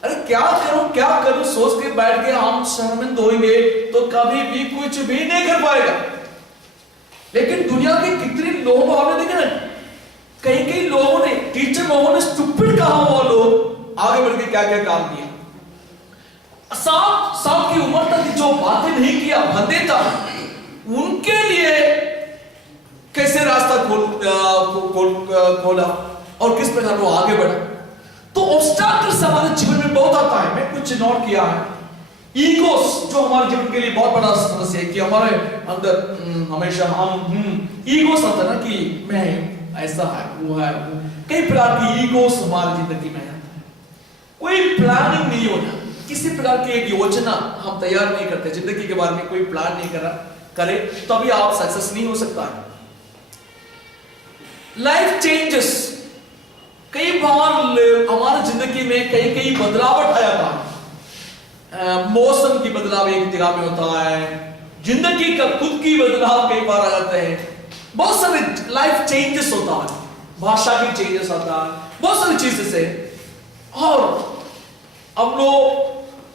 अरे क्या करूं सोच के बैठ के हम शर्मिंद होंगे तो कभी भी कुछ भी नहीं कर पाएगा। लेकिन दुनिया के कितने लोग आपने देखे ना, कई लोगों ने, टीचर लोगों ने स्टूपिड कहा, वो लोग आगे बढ़ के क्या क्या काम किया। 7 साल की उम्र तक जो बातें नहीं किया, बंदे था, उनके लिए कैसे रास्ता खोला और किस प्रकार वो आगे बढ़ा। तो ऑब्स्टैकल्स हमारे जीवन में बहुत आता है। मैं कुछ नोट किया है, ईगोस जो हमारे जीवन के लिए बहुत बड़ा समस्या है कि हमारे अंदर हमेशा हम ईगोस आता है ना कि मैं ऐसा है, वो है, कई प्रकार की ईगोस हमारी जिंदगी में आता है। कोई प्लानिंग नहीं होना, किसी प्रकार की एक योजना हम तैयार नहीं करते, जिंदगी के बारे में कोई प्लान नहीं करे तभी आप सक्सेस नहीं हो सकता है। लाइफ चेंजेस, कई बार हमारी जिंदगी में कई बदलाव आया था। मौसम की बदलाव एक जगह में होता है, जिंदगी का खुद की बदलाव कई बार आ जाते हैं, बहुत सारे लाइफ चेंजेस होता है, भाषा की चेंजेस आता है, बहुत सारी चीजें से। और हम लोग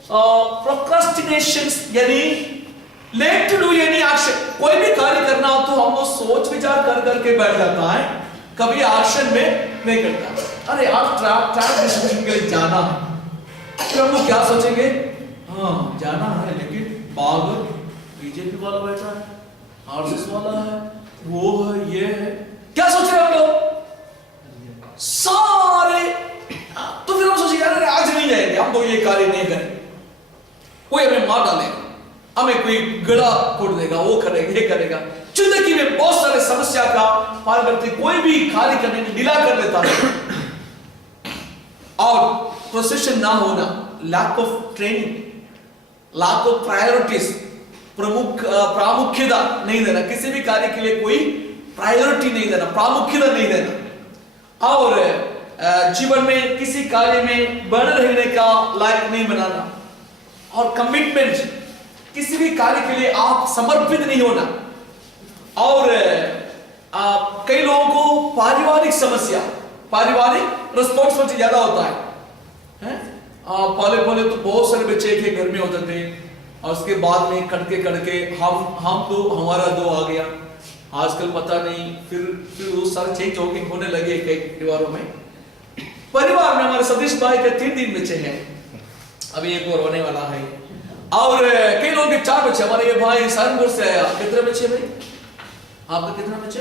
प्रोक्रास्टिनेशंस यानी late to do any action, कोई भी कार्य करना हो तो हम लोग सोच विचार कर करके बैठ जाता है, कभी एक्शन में नहीं करता। अरे आज ट्रैक डिस्ट्रीब्यूशन के लिए जाना है, फिर हम लोग क्या सोचेंगे, हाँ जाना है, लेकिन बाहर बीजेपी वाला बैठा है, आरएसएस वाला है, वो है, ये है, क्या सोच रहे हम लोग सारे। तो फिर हम सोचेंगे अरे आज नहीं जाएंगे, हम तो ये कार्य नहीं करेंगे, कोई हमें मार डालेगा, हमें कोई गड़ा फोड़ देगा, वो करेगा, ये करेगा। जिंदगी में बहुत सारे समस्या का पार करते, कोई भी कार्य करने में ढीला कर लेता है। और प्रोसेशन ना होना, lack of training, lack of priorities, प्रामुख्यता नहीं देना, किसी भी कार्य के लिए कोई प्रायोरिटी नहीं देना, प्रामुख्यता नहीं देना, और जीवन में किसी कार्य में बने रहने का लायक नहीं बनाना, और कमिटमेंट, किसी भी कार्य के लिए आप समर्पित नहीं होना। और कई लोगों को पारिवारिक समस्या, पारिवारिक रिस्पॉन्सिबिलिटी ज्यादा होता है? पहले तो बहुत सारे बच्चे एक घर में होते थे, और उसके बाद में कड़के हम तो हमारा दो आ गया। आजकल पता नहीं, फिर वो सारे चेंज होने लगे कई परिवारों में। परिवार में हमारे सतीश भाई के 3 बच्चे हैं, अभी एक और होने वाला है। और कई लोगों के 4 बच्चे, हमारे ये भाई सहारनपुर से आया। कितने बच्चे भाई आपके? कितने बच्चे?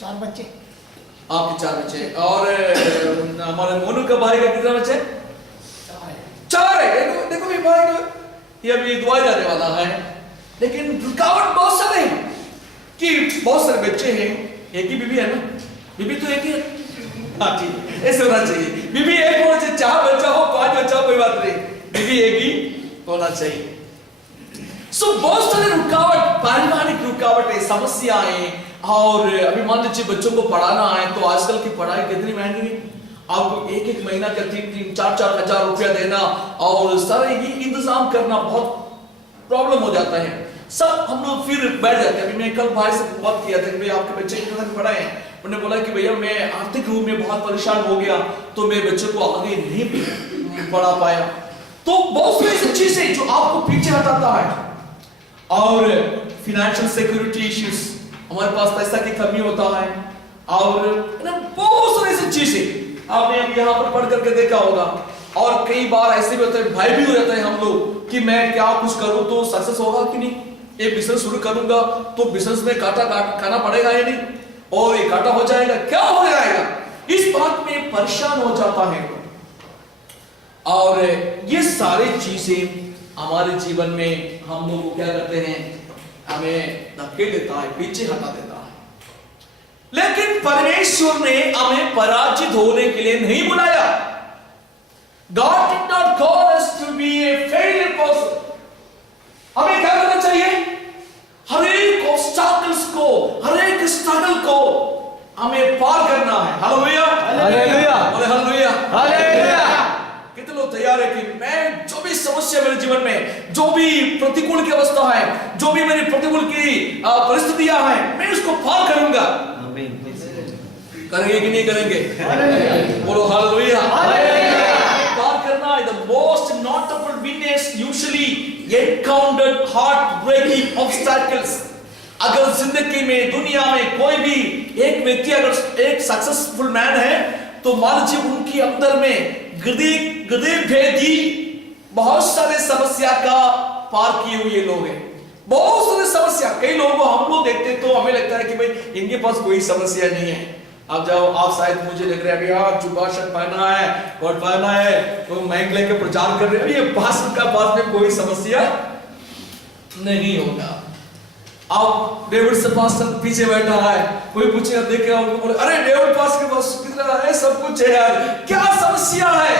4 बच्चे। आपके 4 बच्चे। और हमारे मोनू का भाई का कितना बच्चे? 4 है। देखो ये भाई को ये अभी दुआ जाने वाला है, लेकिन रुकावट बहुत सारे हैं कि बहुत सारे बच्चे हैं। एक ही बीबी है ना? बीबी तो एक ही है, हाँ ठीक, ऐसे होना चाहिए। बीबी एक होना चाहिए, 4 बच्चा हो 5 बच्चा हो कोई बात नहीं, बीबी एक ही होना चाहिए। बहुत सारे रुकावट, पारिवारिक रुकावट है, समस्याएं। और अभी मान लीजिए बच्चों को पढ़ाना है, तो आजकल की पढ़ाई कितनी महंगी है, आपको एक महीना का 3-3, 4-4 हजार रुपया देना और सारे ये इंतजाम करना बहुत प्रॉब्लम हो जाता है। सब हम लोग फिर बैठ जाते हैं। अभी मैं कल भाई से बात किया था कि भाई आपके बच्चे कितने तक पढ़ाए हैं, उन्होंने बोला कि भैया मैं आर्थिक रूप में बहुत परेशान हो गया, तो मेरे बच्चे को आगे नहीं पढ़ा पाया। तो बहुत सारी ऐसी चीजें जो आपको पीछे हटाता है। और फिनेंशियल सिक्योरिटी इश्यूज, हमारे पास पैसा की कमी होता है, और बहुत सारी ऐसी चीजें आपने अब यहाँ पर पढ़ करके देखा होगा। और कई बार ऐसे भी होता है, भय भी हो जाता है हम लोग कि मैं क्या कुछ करूं तो सक्सेस होगा कि नहीं, ये बिजनेस शुरू करूंगा तो बिजनेस में काटा खाना पड़ेगा या नहीं, और ये काटा हो जाएगा, क्या हो जाएगा, इस बात में परेशान हो जाता है। और ये सारी चीजें हमारे जीवन में हम लोग क्या करते हैं, हमें धक्के देता है, पीछे हटा देता है। लेकिन परमेश्वर ने हमें पराजित होने के लिए नहीं बुलाया। God did not call us to be a failure person. हमें क्या करना चाहिए, हर एक ऑब्स्टैकल्स को, हर एक स्ट्रगल को हमें पार करना है। Hallelujah, hallelujah, hallelujah, hallelujah. कितने लोग तैयार है कि मैं जो भी समस्या मेरे जीवन में, जो भी प्रतिकूल की अवस्था है, जो भी मेरी प्रतिकूल की परिस्थितियां हैं, मैं उसको पार करूंगा। करेंगे कि नहीं करेंगे? बोलो हालेलुया, हालेलुया। पार करना है। The most notable witness usually encountered heart-breaking obstacles. अगर जिंदगी में, दुनिया में कोई भी एक व्यक्ति अगर एक सक्सेसफुल मैन है, तो मान लीजिए उनके अंदर में हृदय भेदी बहुत सारे समस्या का पार किए हुए लोग हैं। बहुत सारे समस्या, कई लोगों को हम लोग देखते तो हमें लगता है कि भाई इनके पास कोई समस्या नहीं है। आप जाओ, आप शायद मुझे लग रहा है अभी आप जुब्बा शर्ट पहना है, कोट पहना है, तो माइक लेके प्रचार कर रहे हैं, ये पास में कोई समस्या नहीं होगा। आप डेविड से पास पीछे बैठा है, कोई पूछेगा, देखेगा उनको, बोले अरे डेविड पास के पास कितना है, सब कुछ है यार, क्या समस्या है?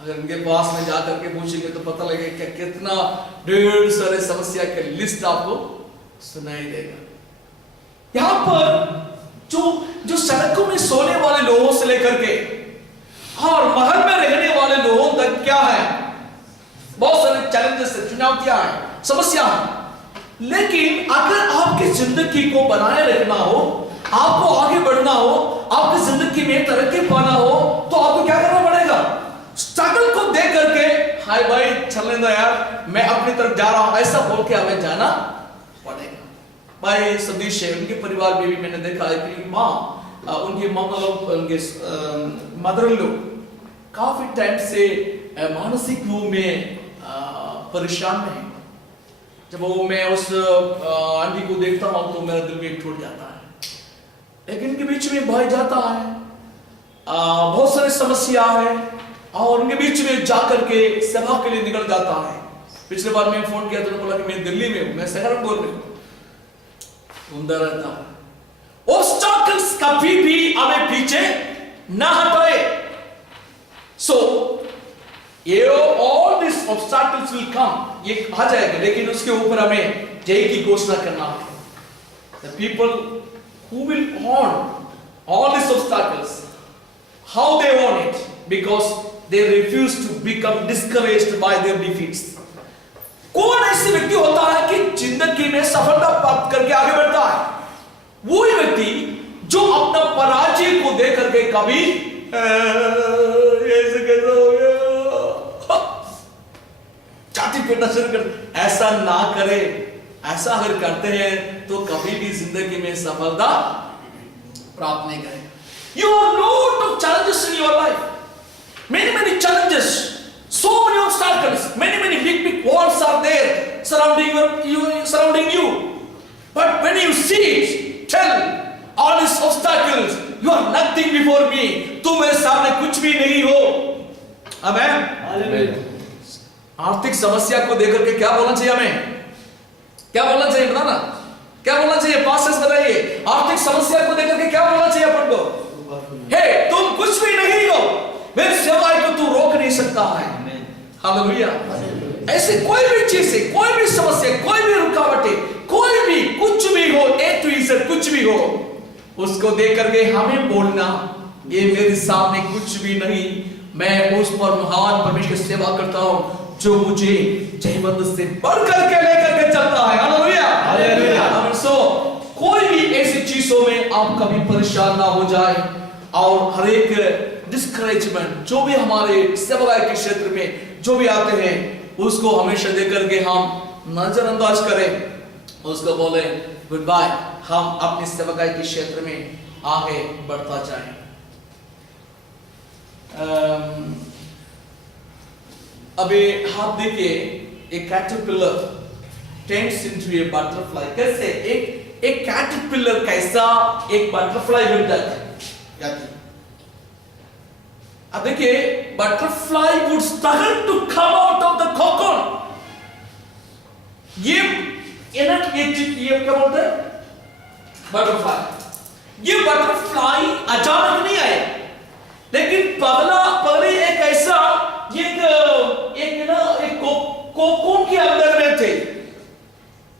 अगर उनके पास में जाकर के पूछेंगे तो पता लगेगा कि कितना ढेर सारे समस्या के लिस्ट आपको सुनाई देगा। यहां पर जो सड़कों में सोने वाले लोगों से लेकर के और महल में रहने वाले लोगों तक क्या है, बहुत सारे चैलेंजेस है, चुनौतियां हैं, समस्या है। लेकिन अगर आपकी जिंदगी को बनाए रखना हो, आपको आगे बढ़ना हो, आपकी जिंदगी में तरक्की पाना हो, तो आपको क्या करना पड़ेगा? स्ट्रगल को देख करके हाय भाई चलने दो यार, मैं अपनी तरफ जा रहा हूं, ऐसा बोल के हमें जाना पड़ेगा। भाई सतीश है, उनके परिवार में भी मैंने देखा है कि उनकी मामा लोग, उनके मदर लोग काफी टाइम से मानसिक रूप में परेशान है। जब वो मैं उस आंटी को देखता हूं तो मेरा दिल भी टूट जाता है। लेकिन इनके बीच में भाई जाता है, बहुत सारी समस्या है, और उनके बीच में जाकर के सभा के लिए निकल जाता है। पिछले बार मैं फोन किया तो बोला कि मैं दिल्ली में हूं, मैं सहारनपुर में हूं, उधर रहता हूं। ऑब्स्टैकल्स कभी भी हमें पीछे ना हटाए। सो ये all this obstacles will come, ये आ जाएगा, लेकिन उसके ऊपर हमें जय की घोषणा करना है। The people who will own all these obstacles, how they own it, because they refuse to become discouraged by their defeats. कौन ऐसे व्यक्ति होता है कि जिंदगी में सफलता प्राप्त करके आगे बढ़ता है? वही व्यक्ति जो अपना पराजय को देख करके कभी ऐसे कैसा हो गया छाती पीटना शुरू कर, ऐसा ना करे। ऐसा अगर करते हैं तो कभी भी जिंदगी में सफलता प्राप्त नहीं करेंगे। You have lot of challenges in your life, many challenges, so many obstacles, many big walls are there surrounding you. But when you see it, tell all these obstacles, you are nothing before me. तुम मेरे सामने कुछ भी नहीं हो। आमेन। आर्थिक समस्या को देखकर के क्या बोलना चाहिए हमें? क्या बोलना चाहिए बताना? क्या बोलना चाहिए? पास्टर्स बताइए, आर्थिक समस्या को देखकर के क्या बोलना चाहिए अपन को? हे, तुम कुछ भी नहीं हो, मेरी सेवाएं को तू रोक नहीं सकता है। हालेलुया। ऐसे कोई भी चीज है, कोई भी समस्या, कोई भी रुकावटें, कोई भी कुछ भी हो, ए टू इजेड कुछ भी हो, उसको देख करके हमें बोलना, ये मेरे सामने कुछ भी नहीं, मैं उस पर महान परमेश्वर की सेवा करता हूं जो मुझे जयवंत से बढ़ करके लेकर के चलता है। Hallelujah, hallelujah. सो कोई भी ऐसी चीजों में आप कभी परेशान ना हो जाए, और हर एक डिस्करेजमेंट जो भी हमारे सेवाई के क्षेत्र में जो भी आते हैं उसको हमेशा देख करके हम नजरअंदाज करें, उसको बोले गुड बाय, हम अपनी सेवाई के क्षेत्र में आगे बढ़ता जाएं। अभी आप देखिए एक caterpillar turns into a butterfly, कैसे एक कैटरपिलर कैसा एक बटरफ्लाई बन जाती। अब देखिए butterfly would struggle to come out of the cocoon. ये क्या बोलते हैं बटरफ्लाई, ये बटरफ्लाई अचानक नहीं आए, लेकिन पहले एक ऐसा एक कोकून के अंदर में थे,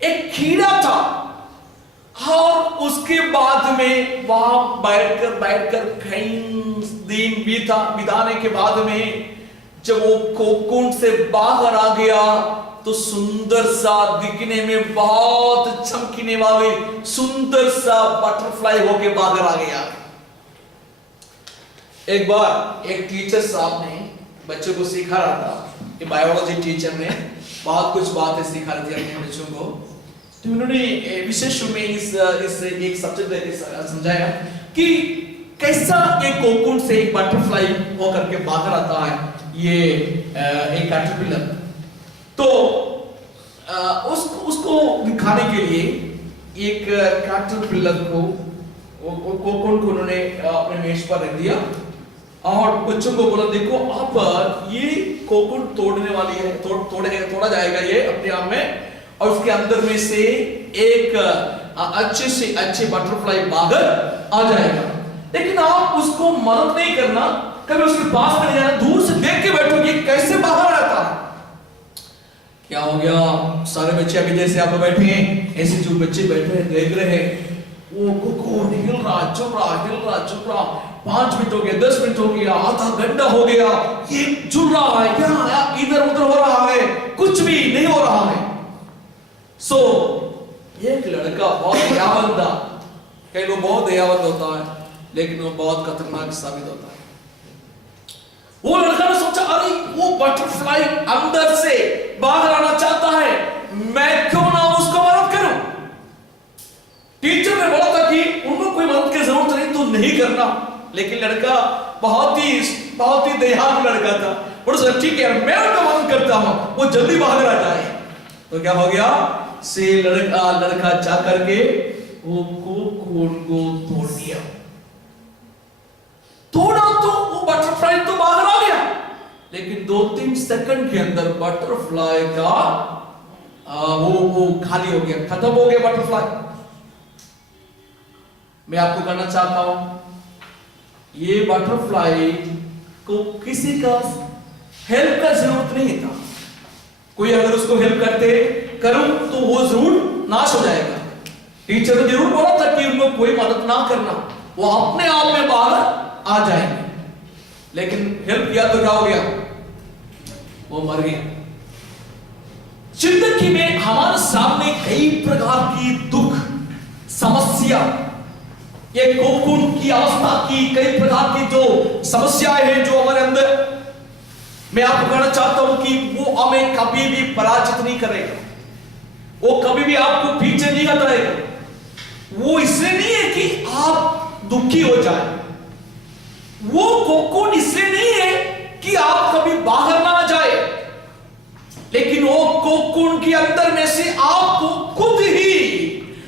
एक कीड़ा था, और उसके बाद में वहां बैठकर कई दिन बिताने के बाद में जब वो कोकून से बाहर आ गया तो सुंदर सा दिखने में बहुत चमकने वाले सुंदर सा बटरफ्लाई होके बाहर आ गया। एक बार एक टीचर साहब ने बच्चों को सिखा रहा था कि बायोलॉजी टीचर ने बहुत कुछ बातें सिखा रही थी अपने बच्चों को, तो उन्होंने विशेष रूप में इस एक सब्जेक्ट लेके समझाया कि कैसा एक कोकून से एक बटरफ्लाई होकर के बाहर आता है, ये एक कैटरपिलर। तो उसको दिखाने के लिए एक कैटरपिलर को कोकून को उन्होंने अपने मेज पर रख दिया और बच्चों को बोला देखो अब ये कोकून तोड़ने वाली है, तोड़ा जाएगा ये अपने आप में, और उसके अंदर में से एक अच्छे से अच्छे बटरफ्लाई बाहर आ जाएगा। लेकिन आप उसको मदद नहीं करना, कभी उसके पास नहीं जाना, दूर से देख के बैठोगे कैसे बाहर आता है। क्या हो गया, सारे बच्चे अभी जैसे आप बैठे हैं ऐसे जो बच्चे बैठे हैं देख रहे हैं वो कोकून हिल रहा चुप रहा 5 मिनट हो गए, 10 मिनट हो गया, आधा घंटा हो गया, ये झूल रहा है, यहाँ इधर उधर हो रहा है, कुछ भी नहीं हो रहा है। सो एक लड़का बहुत दयावंत था, कई लोग बहुत दयावंत होता है लेकिन वो बहुत खतरनाक साबित होता है। वो लड़का ने सोचा अरे वो बटरफ्लाई अंदर से बाहर आना चाहता है, मैं क्यों ना उसको मदद करूं। टीचर ने बोला था कि उनको कोई मदद की जरूरत नहीं तो नहीं करना, लेकिन लड़का बहुत ही दयालु लड़का था, बोला ठीक है मैं उनको मदद करता हूं, वो जल्दी बाहर आ जाए। तो क्या हो गया, से लड़का जा करके वो कोकून को तोड़ दिया, तोड़ा तो वो बटरफ्लाई तो बाहर आ गया, लेकिन 2-3 सेकंड के अंदर बटरफ्लाई का वो खाली हो गया, खत्म हो गया बटरफ्लाई। मैं आपको कहना चाहता हूं ये बटरफ्लाई को किसी का हेल्प का जरूरत नहीं था, कोई अगर उसको हेल्प करूं तो वो जरूर नाश हो जाएगा। टीचर ने जरूर बोला था कि उनको कोई मदद ना करना, वो अपने आप में बाहर आ जाएंगे, लेकिन हेल्प किया तो क्या हो गया, वो मर गया। जिंदगी में हमारे सामने कई प्रकार की दुख समस्या, ये कोकून की अवस्था की कई प्रकार की जो समस्याएं हैं जो हमारे अंदर, मैं आपको कहना चाहता हूं कि वो हमें कभी भी पराजित नहीं करेगा, वो कभी भी आपको पीछे नहीं हटाएगा। वो इसलिए नहीं है कि आप दुखी हो जाए, वो कोकून इसलिए नहीं है कि आप कभी बाहर ना आ जाए, लेकिन वो कोकून के अंदर में से आपको खुद ही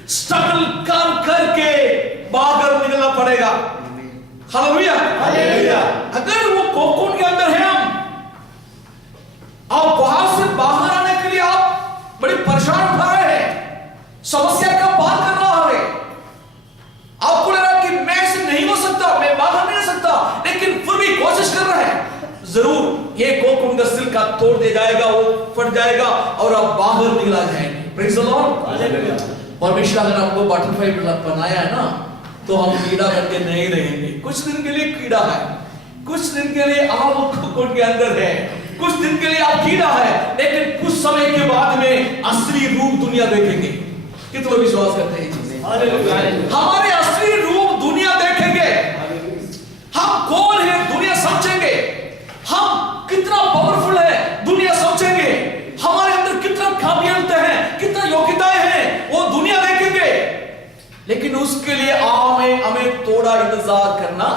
स्ट्रगल करके बाहर निकलना पड़ेगा। हालेलुया। अगर वो कोकून के अंदर है हम, और वहां से बाहर आने के लिए आप बड़ी परेशान उठा रहे हैं, समस्या का पार कर रहा है, आपको लग रहा है कि मैं इसे नहीं हो सकता, मैं बाहर नहीं आ सकता, लेकिन फिर भी कोशिश कर रहे हैं, जरूर ये कोकून का सिल्क तोड़ दिया जाएगा, वो फट जाएगा और आप बाहर निकला जाएंगे। Praise the Lord. परमेश्वर अगर हमको बटरफ्लाई बनाया है ना, तो हम कीड़ा बन के नहीं रहेंगे। कुछ दिन के लिए कीड़ा है, कुछ दिन के लिए आप कोकून के अंदर है, कुछ दिन के लिए आप कीड़ा है, लेकिन कुछ समय के बाद में असली रूप दुनिया देखेंगे। कितने लोग विश्वास करते हैं? हमारे असली रूप दुनिया देखेंगे। हम कौन है दुनिया लेकिन उसके लिए हमें थोड़ा इंतजार करना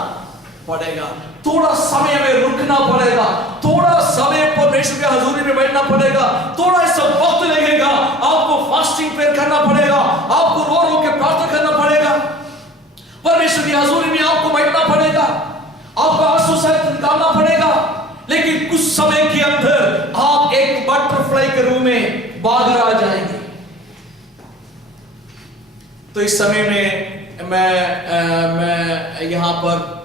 पड़ेगा, थोड़ा समय हमें रुकना पड़ेगा, थोड़ा समय परमेश्वर के हजूरी में बैठना पड़ेगा, थोड़ा ऐसा वक्त लगेगा। आपको फास्टिंग प्रेयर करना पड़ेगा, आपको रो रो के प्रार्थना करना पड़ेगा, परमेश्वर की हजूरी में आपको बैठना पड़ेगा, आपको आंसू से निकालना पड़ेगा। लेकिन कुछ समय के अंदर आप एक बटरफ्लाई के रूप में बाहर आ जाएंगे। तो इस समय में मैं यहाँ पर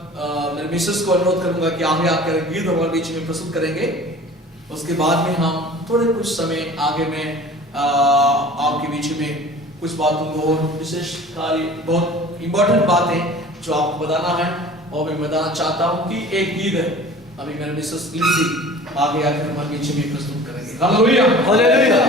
मेरे मिसेस को अनुरोध करूंगा कि आगे आकर गीत हमारे बीच में प्रस्तुत करेंगे। उसके बाद में हम थोड़े कुछ समय आगे में आपके बीच में कुछ बातों को और विशेष बहुत इंपॉर्टेंट बातें जो आपको बताना है और मैं बताना चाहता हूं कि एक गीत है अभी मेरे मिसेस लिंडी आगे आकर हमारे बीच में प्रस्तुत करेंगे। Hallelujah hallelujah.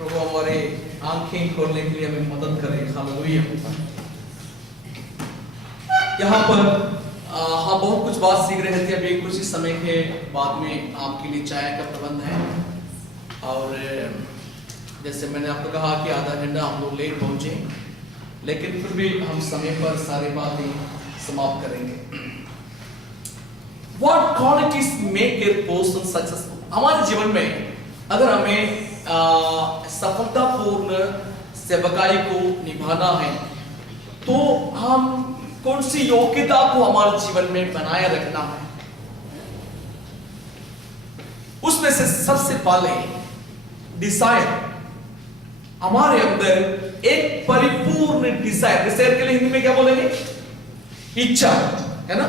प्रभु हमारे आंखें खोलने के लिए हमें मदद करें। हालेलुया। यहाँ पर हम बहुत कुछ बात सीख रहे थे। अभी कुछ ही समय के बाद में आपके लिए चाय का प्रबंध है और जैसे मैंने आपको कहा कि आधा घंटा हम लोग लेट पहुंचे, लेकिन फिर भी हम समय पर सारी बातें समाप्त करेंगे। What qualities make a person successful? हमारे जीवन में अगर हमें सफलतापूर्ण सेवकाई को निभाना है तो हम कौन सी योग्यता को हमारे जीवन में बनाए रखना है? उसमें से सबसे पहले डिजायर, हमारे अंदर एक परिपूर्ण डिजायर के लिए हिंदी में क्या बोलेंगे? इच्छा, है ना?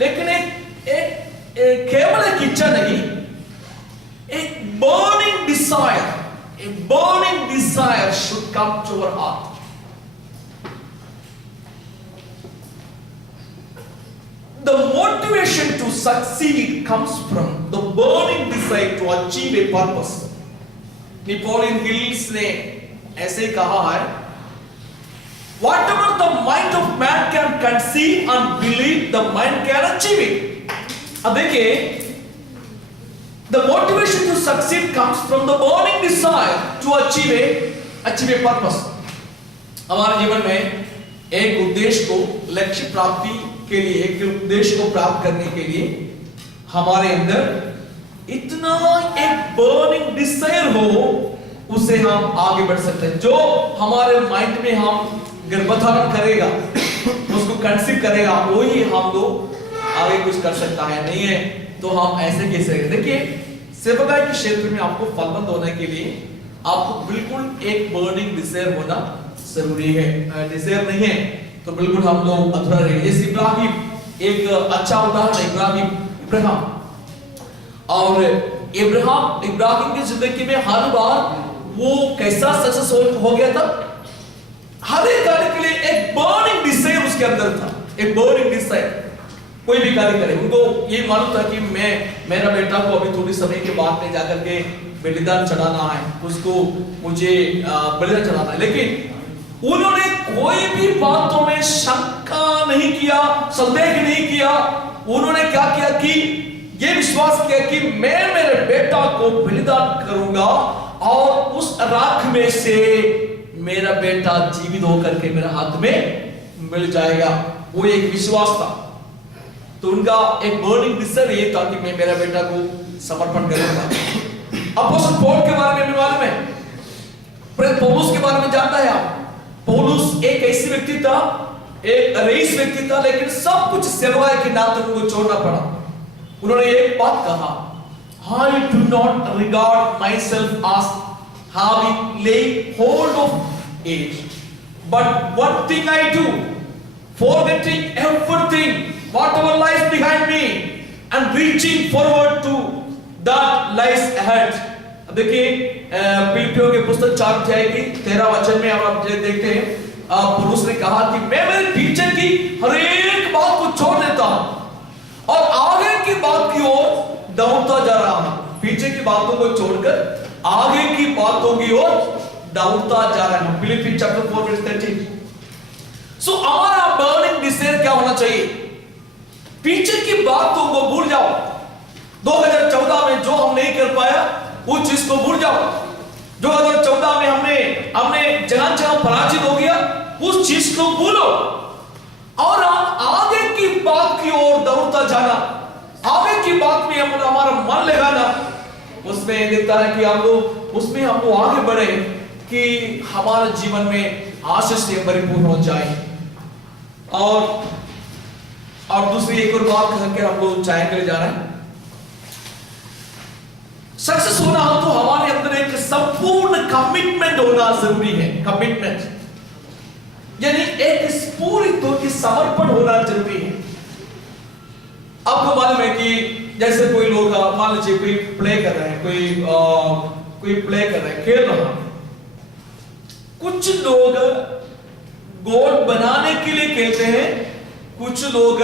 लेकिन एक केवल एक इच्छा नहीं, एक burning desire should come to our heart. The motivation to succeed comes from the burning desire to achieve a purpose. Napoleon hills ने ऐसे ही कहा है, whatever the mind of man can conceive and believe, the mind can achieve it. अब देखिए, the motivation to succeed comes from the burning desire to achieve a purpose. हमारे जीवन में एक उद्देश्य को, लक्ष्य प्राप्ति के लिए, एक उद्देश्य को प्राप्त करने के लिए हमारे अंदर इतना एक बर्निंग डिजायर हो, उससे हम आगे बढ़ सकते हैं। जो हमारे माइंड में हम गर्भधारण करेगा, उसको कंसीव करेगा, वही हम लोग आगे कुछ कर सकता है। नहीं है तो हम ऐसे कैसे? देखिए, सेवकाई के क्षेत्र में आपको फलवंत होने के लिए आपको बिल्कुल एक बर्निंग डिजायर होना जरूरी है। डिजायर नहीं है तो बिल्कुल हम लोग अधूरा रहेंगे। जैसे इब्राहिम एक अच्छा उदाहरण है, इब्राहिम और इब्राहिम की जिंदगी में हर बार वो कैसा सक्सेस हो गया था? हर एक कार्य के लिए एक बर्निंग डिजायर उसके अंदर था, एक बर्निंग डिजायर। कोई भी कार्य करे, उनको ये मालूम था कि मेरा बेटा को अभी थोड़ी समय के बाद में जाकर के बलिदान चढ़ाना है, उसको मुझे बलिदान चढ़ाना है। लेकिन उन्होंने कोई भी बातों में शंका नहीं किया, संदेह नहीं किया। उन्होंने क्या किया कि ये विश्वास किया कि मैं मेरे बेटा को बलिदान करूंगा और उस राख में से मेरा बेटा जीवित होकर के मेरे हाथ में मिल जाएगा। वो एक विश्वास था। तो उनका एक बर्निंग डिजायर ये था कि मैं मेरा बेटा को समर्पण करूंगा। अपोस्टल पौल के बारे में भी मालूम है, पौलुस के बारे में जानता है आप? पौलुस एक ऐसी व्यक्ति था, एक रईस व्यक्ति था, लेकिन सब कुछ सेवा के नाते उनको छोड़ना पड़ा। उन्होंने एक बात कहा, I do not regard myself as having laid hold of it, but one thing I do, forgetting everything, whatever lies behind me, and reaching forward to that lies ahead. अब देखिए, फिलिपियों के पुस्तक 4 अध्याय की 13 वचन में आप देखते हैं, पौलुस ने कहा कि मैं मेरे पीछे की हर एक बात को छोड़ देता हूं और आगे की बात की ओर दौड़ता जा रहा हूं। पीछे की बातों को छोड़कर आगे की बातों की ओर दौड़ता जा रहा हूं। Philippians chapter 4 verse 13। सो हमारा बर्निंग डिजायर क्या होना चाहिए? पीछे की बातों को भूल जाओ। 2014 में जो हम नहीं कर पाया उस चीज को भूल जाओ। 2014 में हमने जगह पराजित हो गया, उस चीज को भूलो और आगे की बात की ओर दौड़ता जाना, आगे की बात में हमारा मन लगाना। उसमें देखता है कि हम लोग उसमें हम लोग आगे बढ़े कि हमारे जीवन में आशीष से परिपूर्ण हो जाए। और दूसरी एक और बात करके हम लोग चाय के लिए जा रहे हैं। सक्सेस होना हो तो हमारे अंदर एक संपूर्ण कमिटमेंट होना जरूरी है। कमिटमेंट यानी एक पूरी तौर की समर्पण होना जरूरी है। आपको मालूम है कि जैसे कोई लोग मान लीजिए कोई प्ले कर रहे हैं, कोई प्ले कर रहे हैं, खेल रहा है। कुछ लोग गोल बनाने के लिए खेलते हैं, कुछ लोग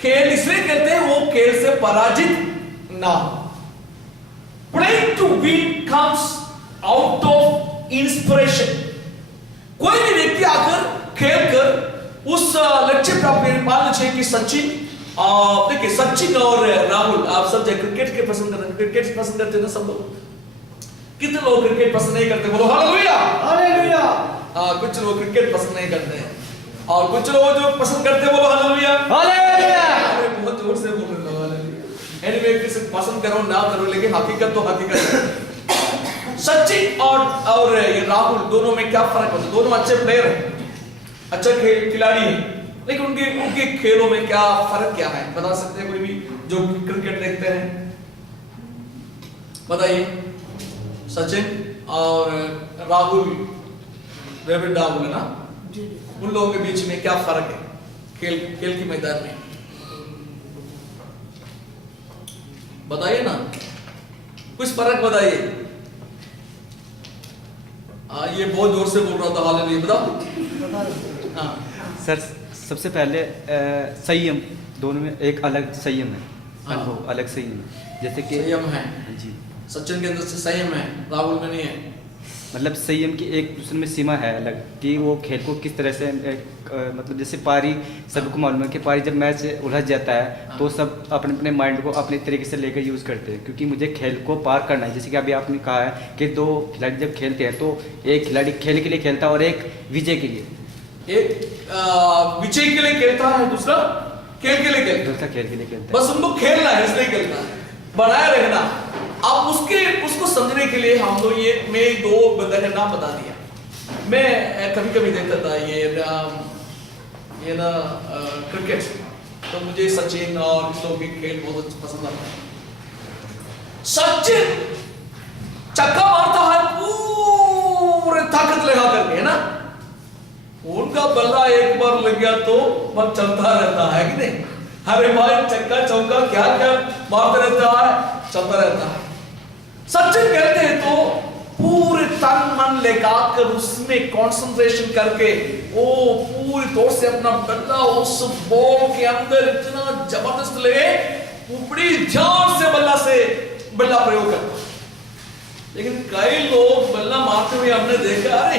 खेल इसलिए खेलते हैं वो खेल से पराजित ना हो। Playing to win comes out of inspiration। कोई भी व्यक्ति आकर खेलकर उस लक्ष्य प्राप्त करने, मान लीजिए कि सचिन, देखिए सचिन और राहुल, आप सब क्रिकेट के पसंद करते हैं, क्रिकेट पसंद करते हैं ना सब लोग? कितने लोग क्रिकेट पसंद नहीं करते? बोलो हालेलुया, हालेलुया। कुछ लोग क्रिकेट पसंद नहीं करते हैं और कुछ लोग जो पसंद करते हैं बोलो हालेलुया, हालेलुया। बहुत जोर से बोल रहे हो हालेलुया। एनीवे किसी पसंद करो ना करो, लेकिन हकीकत तो हकीकत है। सचिन और ये राहुल दोनों में क्या फर्क होता है? दोनों अच्छे प्लेयर हैं, अच्छे खिलाड़ी हैं, लेकिन उनके खेलों में क्या फर्क क्या है? बता सकते हैं कोई भी जो क्रिकेट देखते हैं? बताइए। सचिन और राहुल, द्रविड़ राहुल है ना, उन लोगों के बीच में क्या फर्क है खेल के मैदान में? बताइए ना, कुछ फर्क बताइए। ये बहुत जोर से बोल रहा था हालेलुया, बताओ। हाँ सर, सबसे पहले संयम, दोनों में एक अलग संयम है, अनुभव अलग संयम है। जैसे कि संयम है जी, सचिन के अंदर से संयम है, राहुल में नहीं है। मतलब संयम की एक दूसरे में सीमा है अलग कि वो खेल को किस तरह से मतलब जैसे पारी सबको मालूम है कि पारी जब मैच उलझ जाता है तो सब अपने अपने माइंड को अपने तरीके से लेकर यूज़ करते हैं, क्योंकि मुझे खेल को पार करना है। जैसे कि अभी आपने कहा है कि दो खिलाड़ी जब खेलते हैं तो एक खिलाड़ी खेल के लिए खेलता है और एक विजय के लिए, एक विजय के लिए खेलता है, दूसरा खेल के लिए खेलता है। दूसरा खेल के लिए खेलता है। बस उनको खेलना है इसलिए खेलना है, बनाए रखना। अब उसको समझने के लिए हम लोग मैं दो बंदे का नाम बता दिया। मैं कभी कभी देखता था ये ना क्रिकेट, तो मुझे सचिन और इस लोग के खेल बहुत पसंद आता है। सचिन चक्का मारता है पूरे ताकत लगा करके, है ना। उनका बल्ला एक बार लग गया तो बस चलता रहता है कि नहीं। अरे भाई चक्का चौका क्या क्या मारते रहता है, चलता रहता है। सचिन कहते हैं तो पूरे तन मन लगाकर उसमें कंसंट्रेशन करके वो पूरी तौर से अपना बल्ला उस बॉल के अंदर इतना जबरदस्त लगे, वो बड़ी ध्यान से बल्ला प्रयोग करता। लेकिन कई लोग बल्ला मारते हुए हमने देखा, अरे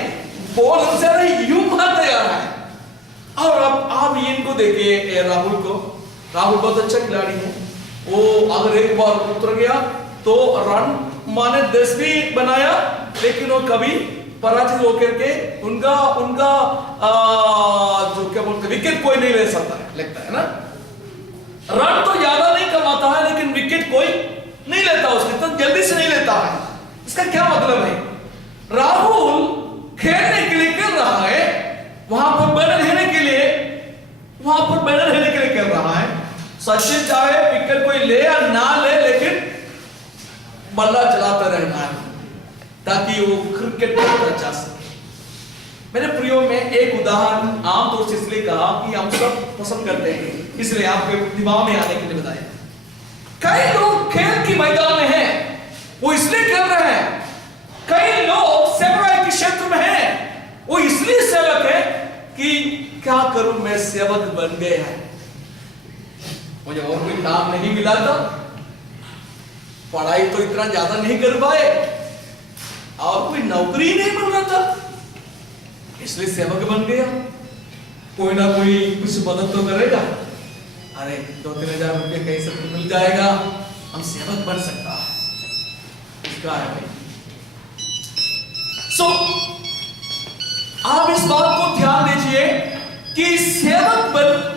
बॉल हमसे अरे यूं मारते जा रहा है। और अब आप इनको देखिए, राहुल को, राहुल बहुत अच्छा खिलाड़ी है। वो अगर एक बार उतर गया तो रन माने 10 भी बनाया, लेकिन वो कभी पराजित होकर के उनका जो क्या बोलते विकेट कोई नहीं ले सकता है, लगता है ना। रन तो ज्यादा नहीं कमाता है लेकिन विकेट कोई नहीं लेता, उसके तो जल्दी से नहीं लेता है। इसका क्या मतलब है? राहुल खेलने के लिए खेल रहा है, वहां पर बने रहने के लिए खेल रहा है। सचिन चाहे विकेट कोई ले या ना ले, लेकिन बल्ला चलाता रहना है ताकि वो क्रिकेट में जा सके। मेरे प्रियो में एक उदाहरण आमतौर से इसलिए कहा कि हम सब पसंद करते हैं, इसलिए आपके दिमाग में आने के लिए बताया। कई लोग खेल की मैदान में हैं, वो इसलिए खेल रहे हैं। कई लोग सेवा के क्षेत्र में हैं, वो इसलिए सेवक है कि क्या करूं मैं सेवक बन गए हैं, मुझे और कोई काम नहीं मिला था, पढ़ाई तो इतना ज्यादा नहीं कर पाए और कोई नौकरी नहीं मिल रहा था, इसलिए सेवक बन गया। कोई ना कोई कुछ मदद तो करेगा, अरे 2-3 हजार रुपये कहीं से मिल जाएगा, हम सेवक बन सकता है, इसका है भाई। सो आप इस बात को ध्यान दीजिए कि सेवक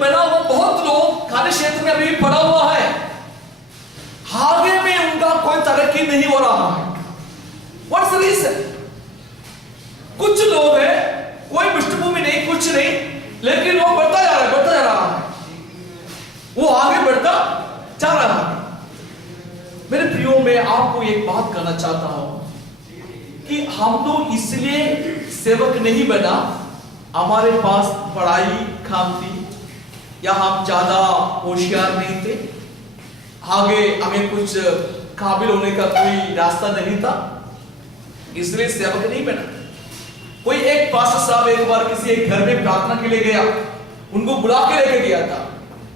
बना हुआ बहुत लोग कार्य क्षेत्र में अभी पड़ा हुआ है, आगे में उनका कोई तरक्की नहीं हो रहा है। What's the reason? कुछ लोग हैं, कोई पृष्ठभूमि नहीं, कुछ नहीं, लेकिन वो बढ़ता जा रहा है, वो आगे बढ़ता जा रहा है। मेरे प्रियो, मैं आपको एक बात कहना चाहता हूं कि हम लोग इसलिए सेवक नहीं बना, हमारे पास पढ़ाई कम थी या हम ज्यादा होशियार नहीं थे, आगे हमें कुछ काबिल होने का कोई रास्ता नहीं था, इसलिए सेवक नहीं बना। कोई एक पास्टर साहब एक बार किसी एक घर में प्रार्थना के लिए गया, उनको बुला के लेके गया था।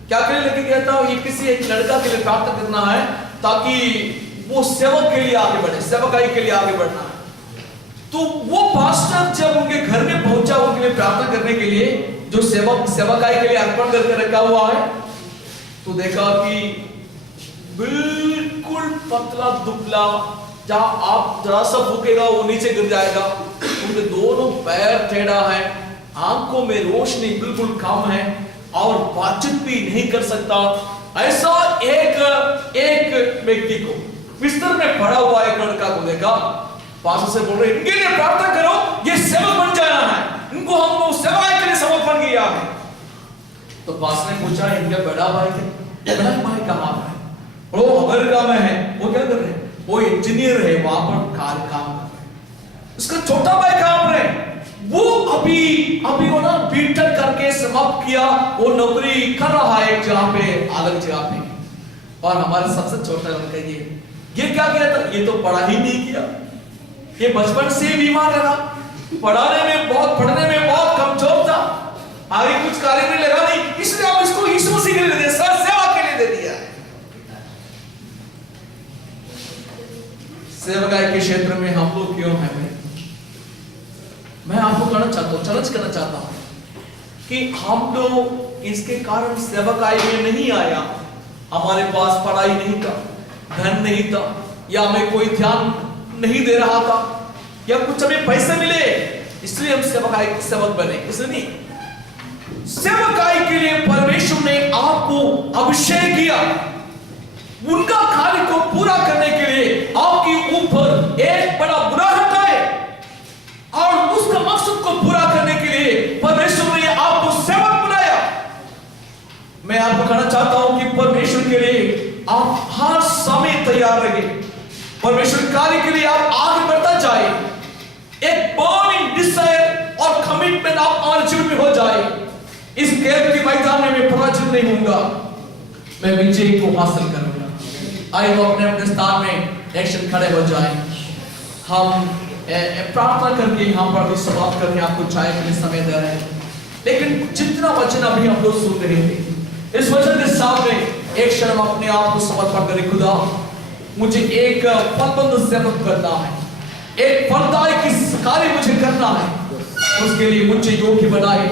क्या के लिए लेके गया था? ये किसी एक लड़का के लिए प्रार्थना करना है ताकि वो सेवक के लिए आगे बढ़े, सेवकाई के लिए आगे बढ़ना है। तो वो पास्टर जब उनके घर में पहुंचा उनके लिए प्रार्थना करने के लिए, जो सेवकाई के लिए अर्पण करके रखा हुआ है, तो देखा कि बिल्कुल पतला दुबला, जहां आप जरा सा फूकेगा वो नीचे गिर जाएगा, उनके दोनों पैर टेढ़ा है, आंखों में रोशनी बिल्कुल कम है और बातचीत भी नहीं कर सकता। ऐसा एक व्यक्ति को बिस्तर में पड़ा हुआ एक लड़का को देखा, पास्टर से बोल रहे इनके लिए प्रार्थना करो, ये सेवक बन जाना है, इनको हमको सेवा के लिए समर्पण किया है। तो पास्टर ने पूछा इनका बड़ा भाई थे, बड़ा भाई कहां है? वो अमेरिका में है। वो क्या कर रहे हैं? वो इंजीनियर है, वहां पर काम कर रहे हैं। उसका छोटा भाई कहां पर है? वो अभी वो ना बीटेक करके समाप्त किया, वो नौकरी कर रहा है एक जगह पे, अलग जगह पे। और हमारे सबसे छोटा लड़का ये क्या किया था? ये तो पढ़ा ही नहीं किया, ये बचपन से बीमार रहा, पढ़ने में बहुत कमजोर था, आगे कुछ कार्य में लगा नहीं, इसलिए आप इसको यीशु मसीह के लिए दे, सेवा के लिए दे दिया। सेवकाई के क्षेत्र में हम लोग क्यों हैं? मैं आपको कहना चाहता हूँ, चैलेंज करना चाहता हूँ कि हम लोग इसके कारण सेवकाई में नहीं आया, हमारे पास पढ़ाई नहीं था, धन नहीं था, या हमें कोई ध्यान नहीं दे रहा था, या कुछ हमें पैसे मिले इसलिए हम सेवक बने, इसलिए नहीं। सेवकाई के लिए परमेश्वर ने आपको अभिषेक किया, उनका कार्य को पूरा करने के लिए आपके ऊपर एक बड़ा बुरा हटाए और उसका मकसद को पूरा करने के लिए परमेश्वर ने आपको सेवक बनाया। मैं आपको कहना चाहता हूं कि परमेश्वर के लिए आप हर समय तैयार रहे, परमेश्वर कार्य के लिए आप आगे बढ़ता जाए, एक बर्निंग डिजायर और कमिटमेंट आप हमारे जीवन में हो जाए। इस खेल के मैदान में मैं पराजित नहीं होऊंगा, मैं विजय को हासिल करूंगा। आइए वो अपने अपने स्थान में एक्शन खड़े हो जाए। हम प्रार्थना करके यहाँ पर भी समाप्त करके आपको चाय के लिए समय दे रहे हैं, लेकिन जितना वचन अभी हम लोग सुन रहे थे, इस वचन के सामने एक क्षण अपने आप को समर्पण करें। खुदा, मुझे एक फलबंद सेवक करना है, एक फलदायी की कार्य मुझे करना है, उसके लिए मुझे योग्य बनाए,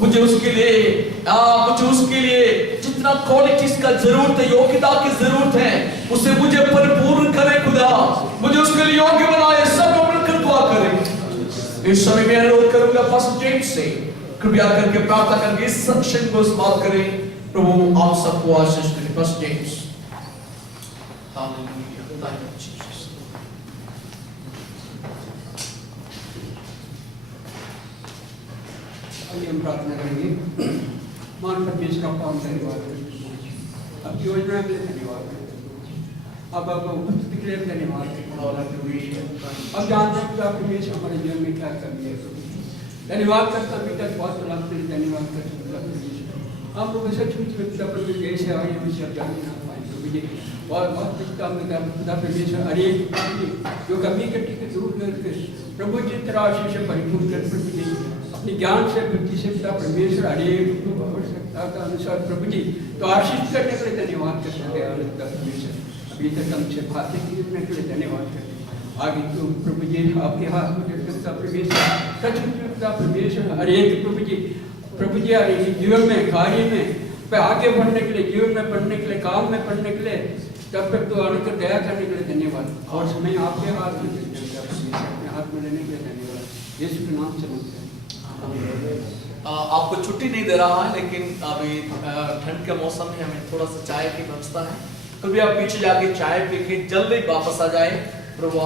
मुझे उसके लिए जितना क्वालिटीज का जरूरत है, योग्यता की जरूरत है, उसे मुझे परिपूर्ण करे। खुदा, मुझे उसके लिए योग्य बनाए। सब मिलकर दुआ करें। इस समय मैं अनुरोध करूंगा पास्टर जेम्स से कृपया करके प्रार्थना करके इस सेक्शन को समाप्त करें। प्रभु आप सबको आशीष दें। Pastor James. Hallelujah, thank you Jesus. हम प्रार्थना करेंगे। मान परमेश्वर का पावन धन्यवाद करते अब योजना के लिए धन्यवाद करते अब उपस्थिति के लिए धन्यवाद अब जानते हैं कि परमेश्वर हमारे जीवन में क्या करनी है। धन्यवाद करता अभी तक बहुत लाभ के लिए धन्यवाद करते हम लोग सचमुच में पिता परमेश्वर कैसे आए विषय अब जान ना पाए और बहुत पिता परमेश्वर हरे जो कमी कटी के दूर करके प्रभु जी तेरा आशीष परिपूर्ण कर प्रभु जी अपने ज्ञान से बुद्धि से पिता परमेश्वर हरेक आवश्यकता का अनुसार प्रभु जी तो आशीष करने के लिए धन्यवाद करते हैं। परमेश्वर अभी तक हमसे बातें करने के लिए धन्यवाद करते हैं। आगे तो प्रभु जी आपके हाथ में पिता परमेश्वर सचमुच पिता परमेश्वर हरेक प्रभु जी हरेक जीवन में कार्य में आगे बढ़ने के लिए, जीवन में बढ़ने के लिए, काम में बढ़ने के लिए तब तक तो आने कर दया करने के लिए धन्यवाद और समय आपके हाथ में अपने हाथ में लेने के लिए धन्यवाद। यीशु के नाम से मांगते हैं। आपको छुट्टी नहीं दे रहा है, लेकिन अभी ठंड के मौसम में हमें थोड़ा सा चाय की व्यवस्था है, कभी आप पीछे जाके चाय पी के जल्दी वापस आ जाए। प्रभु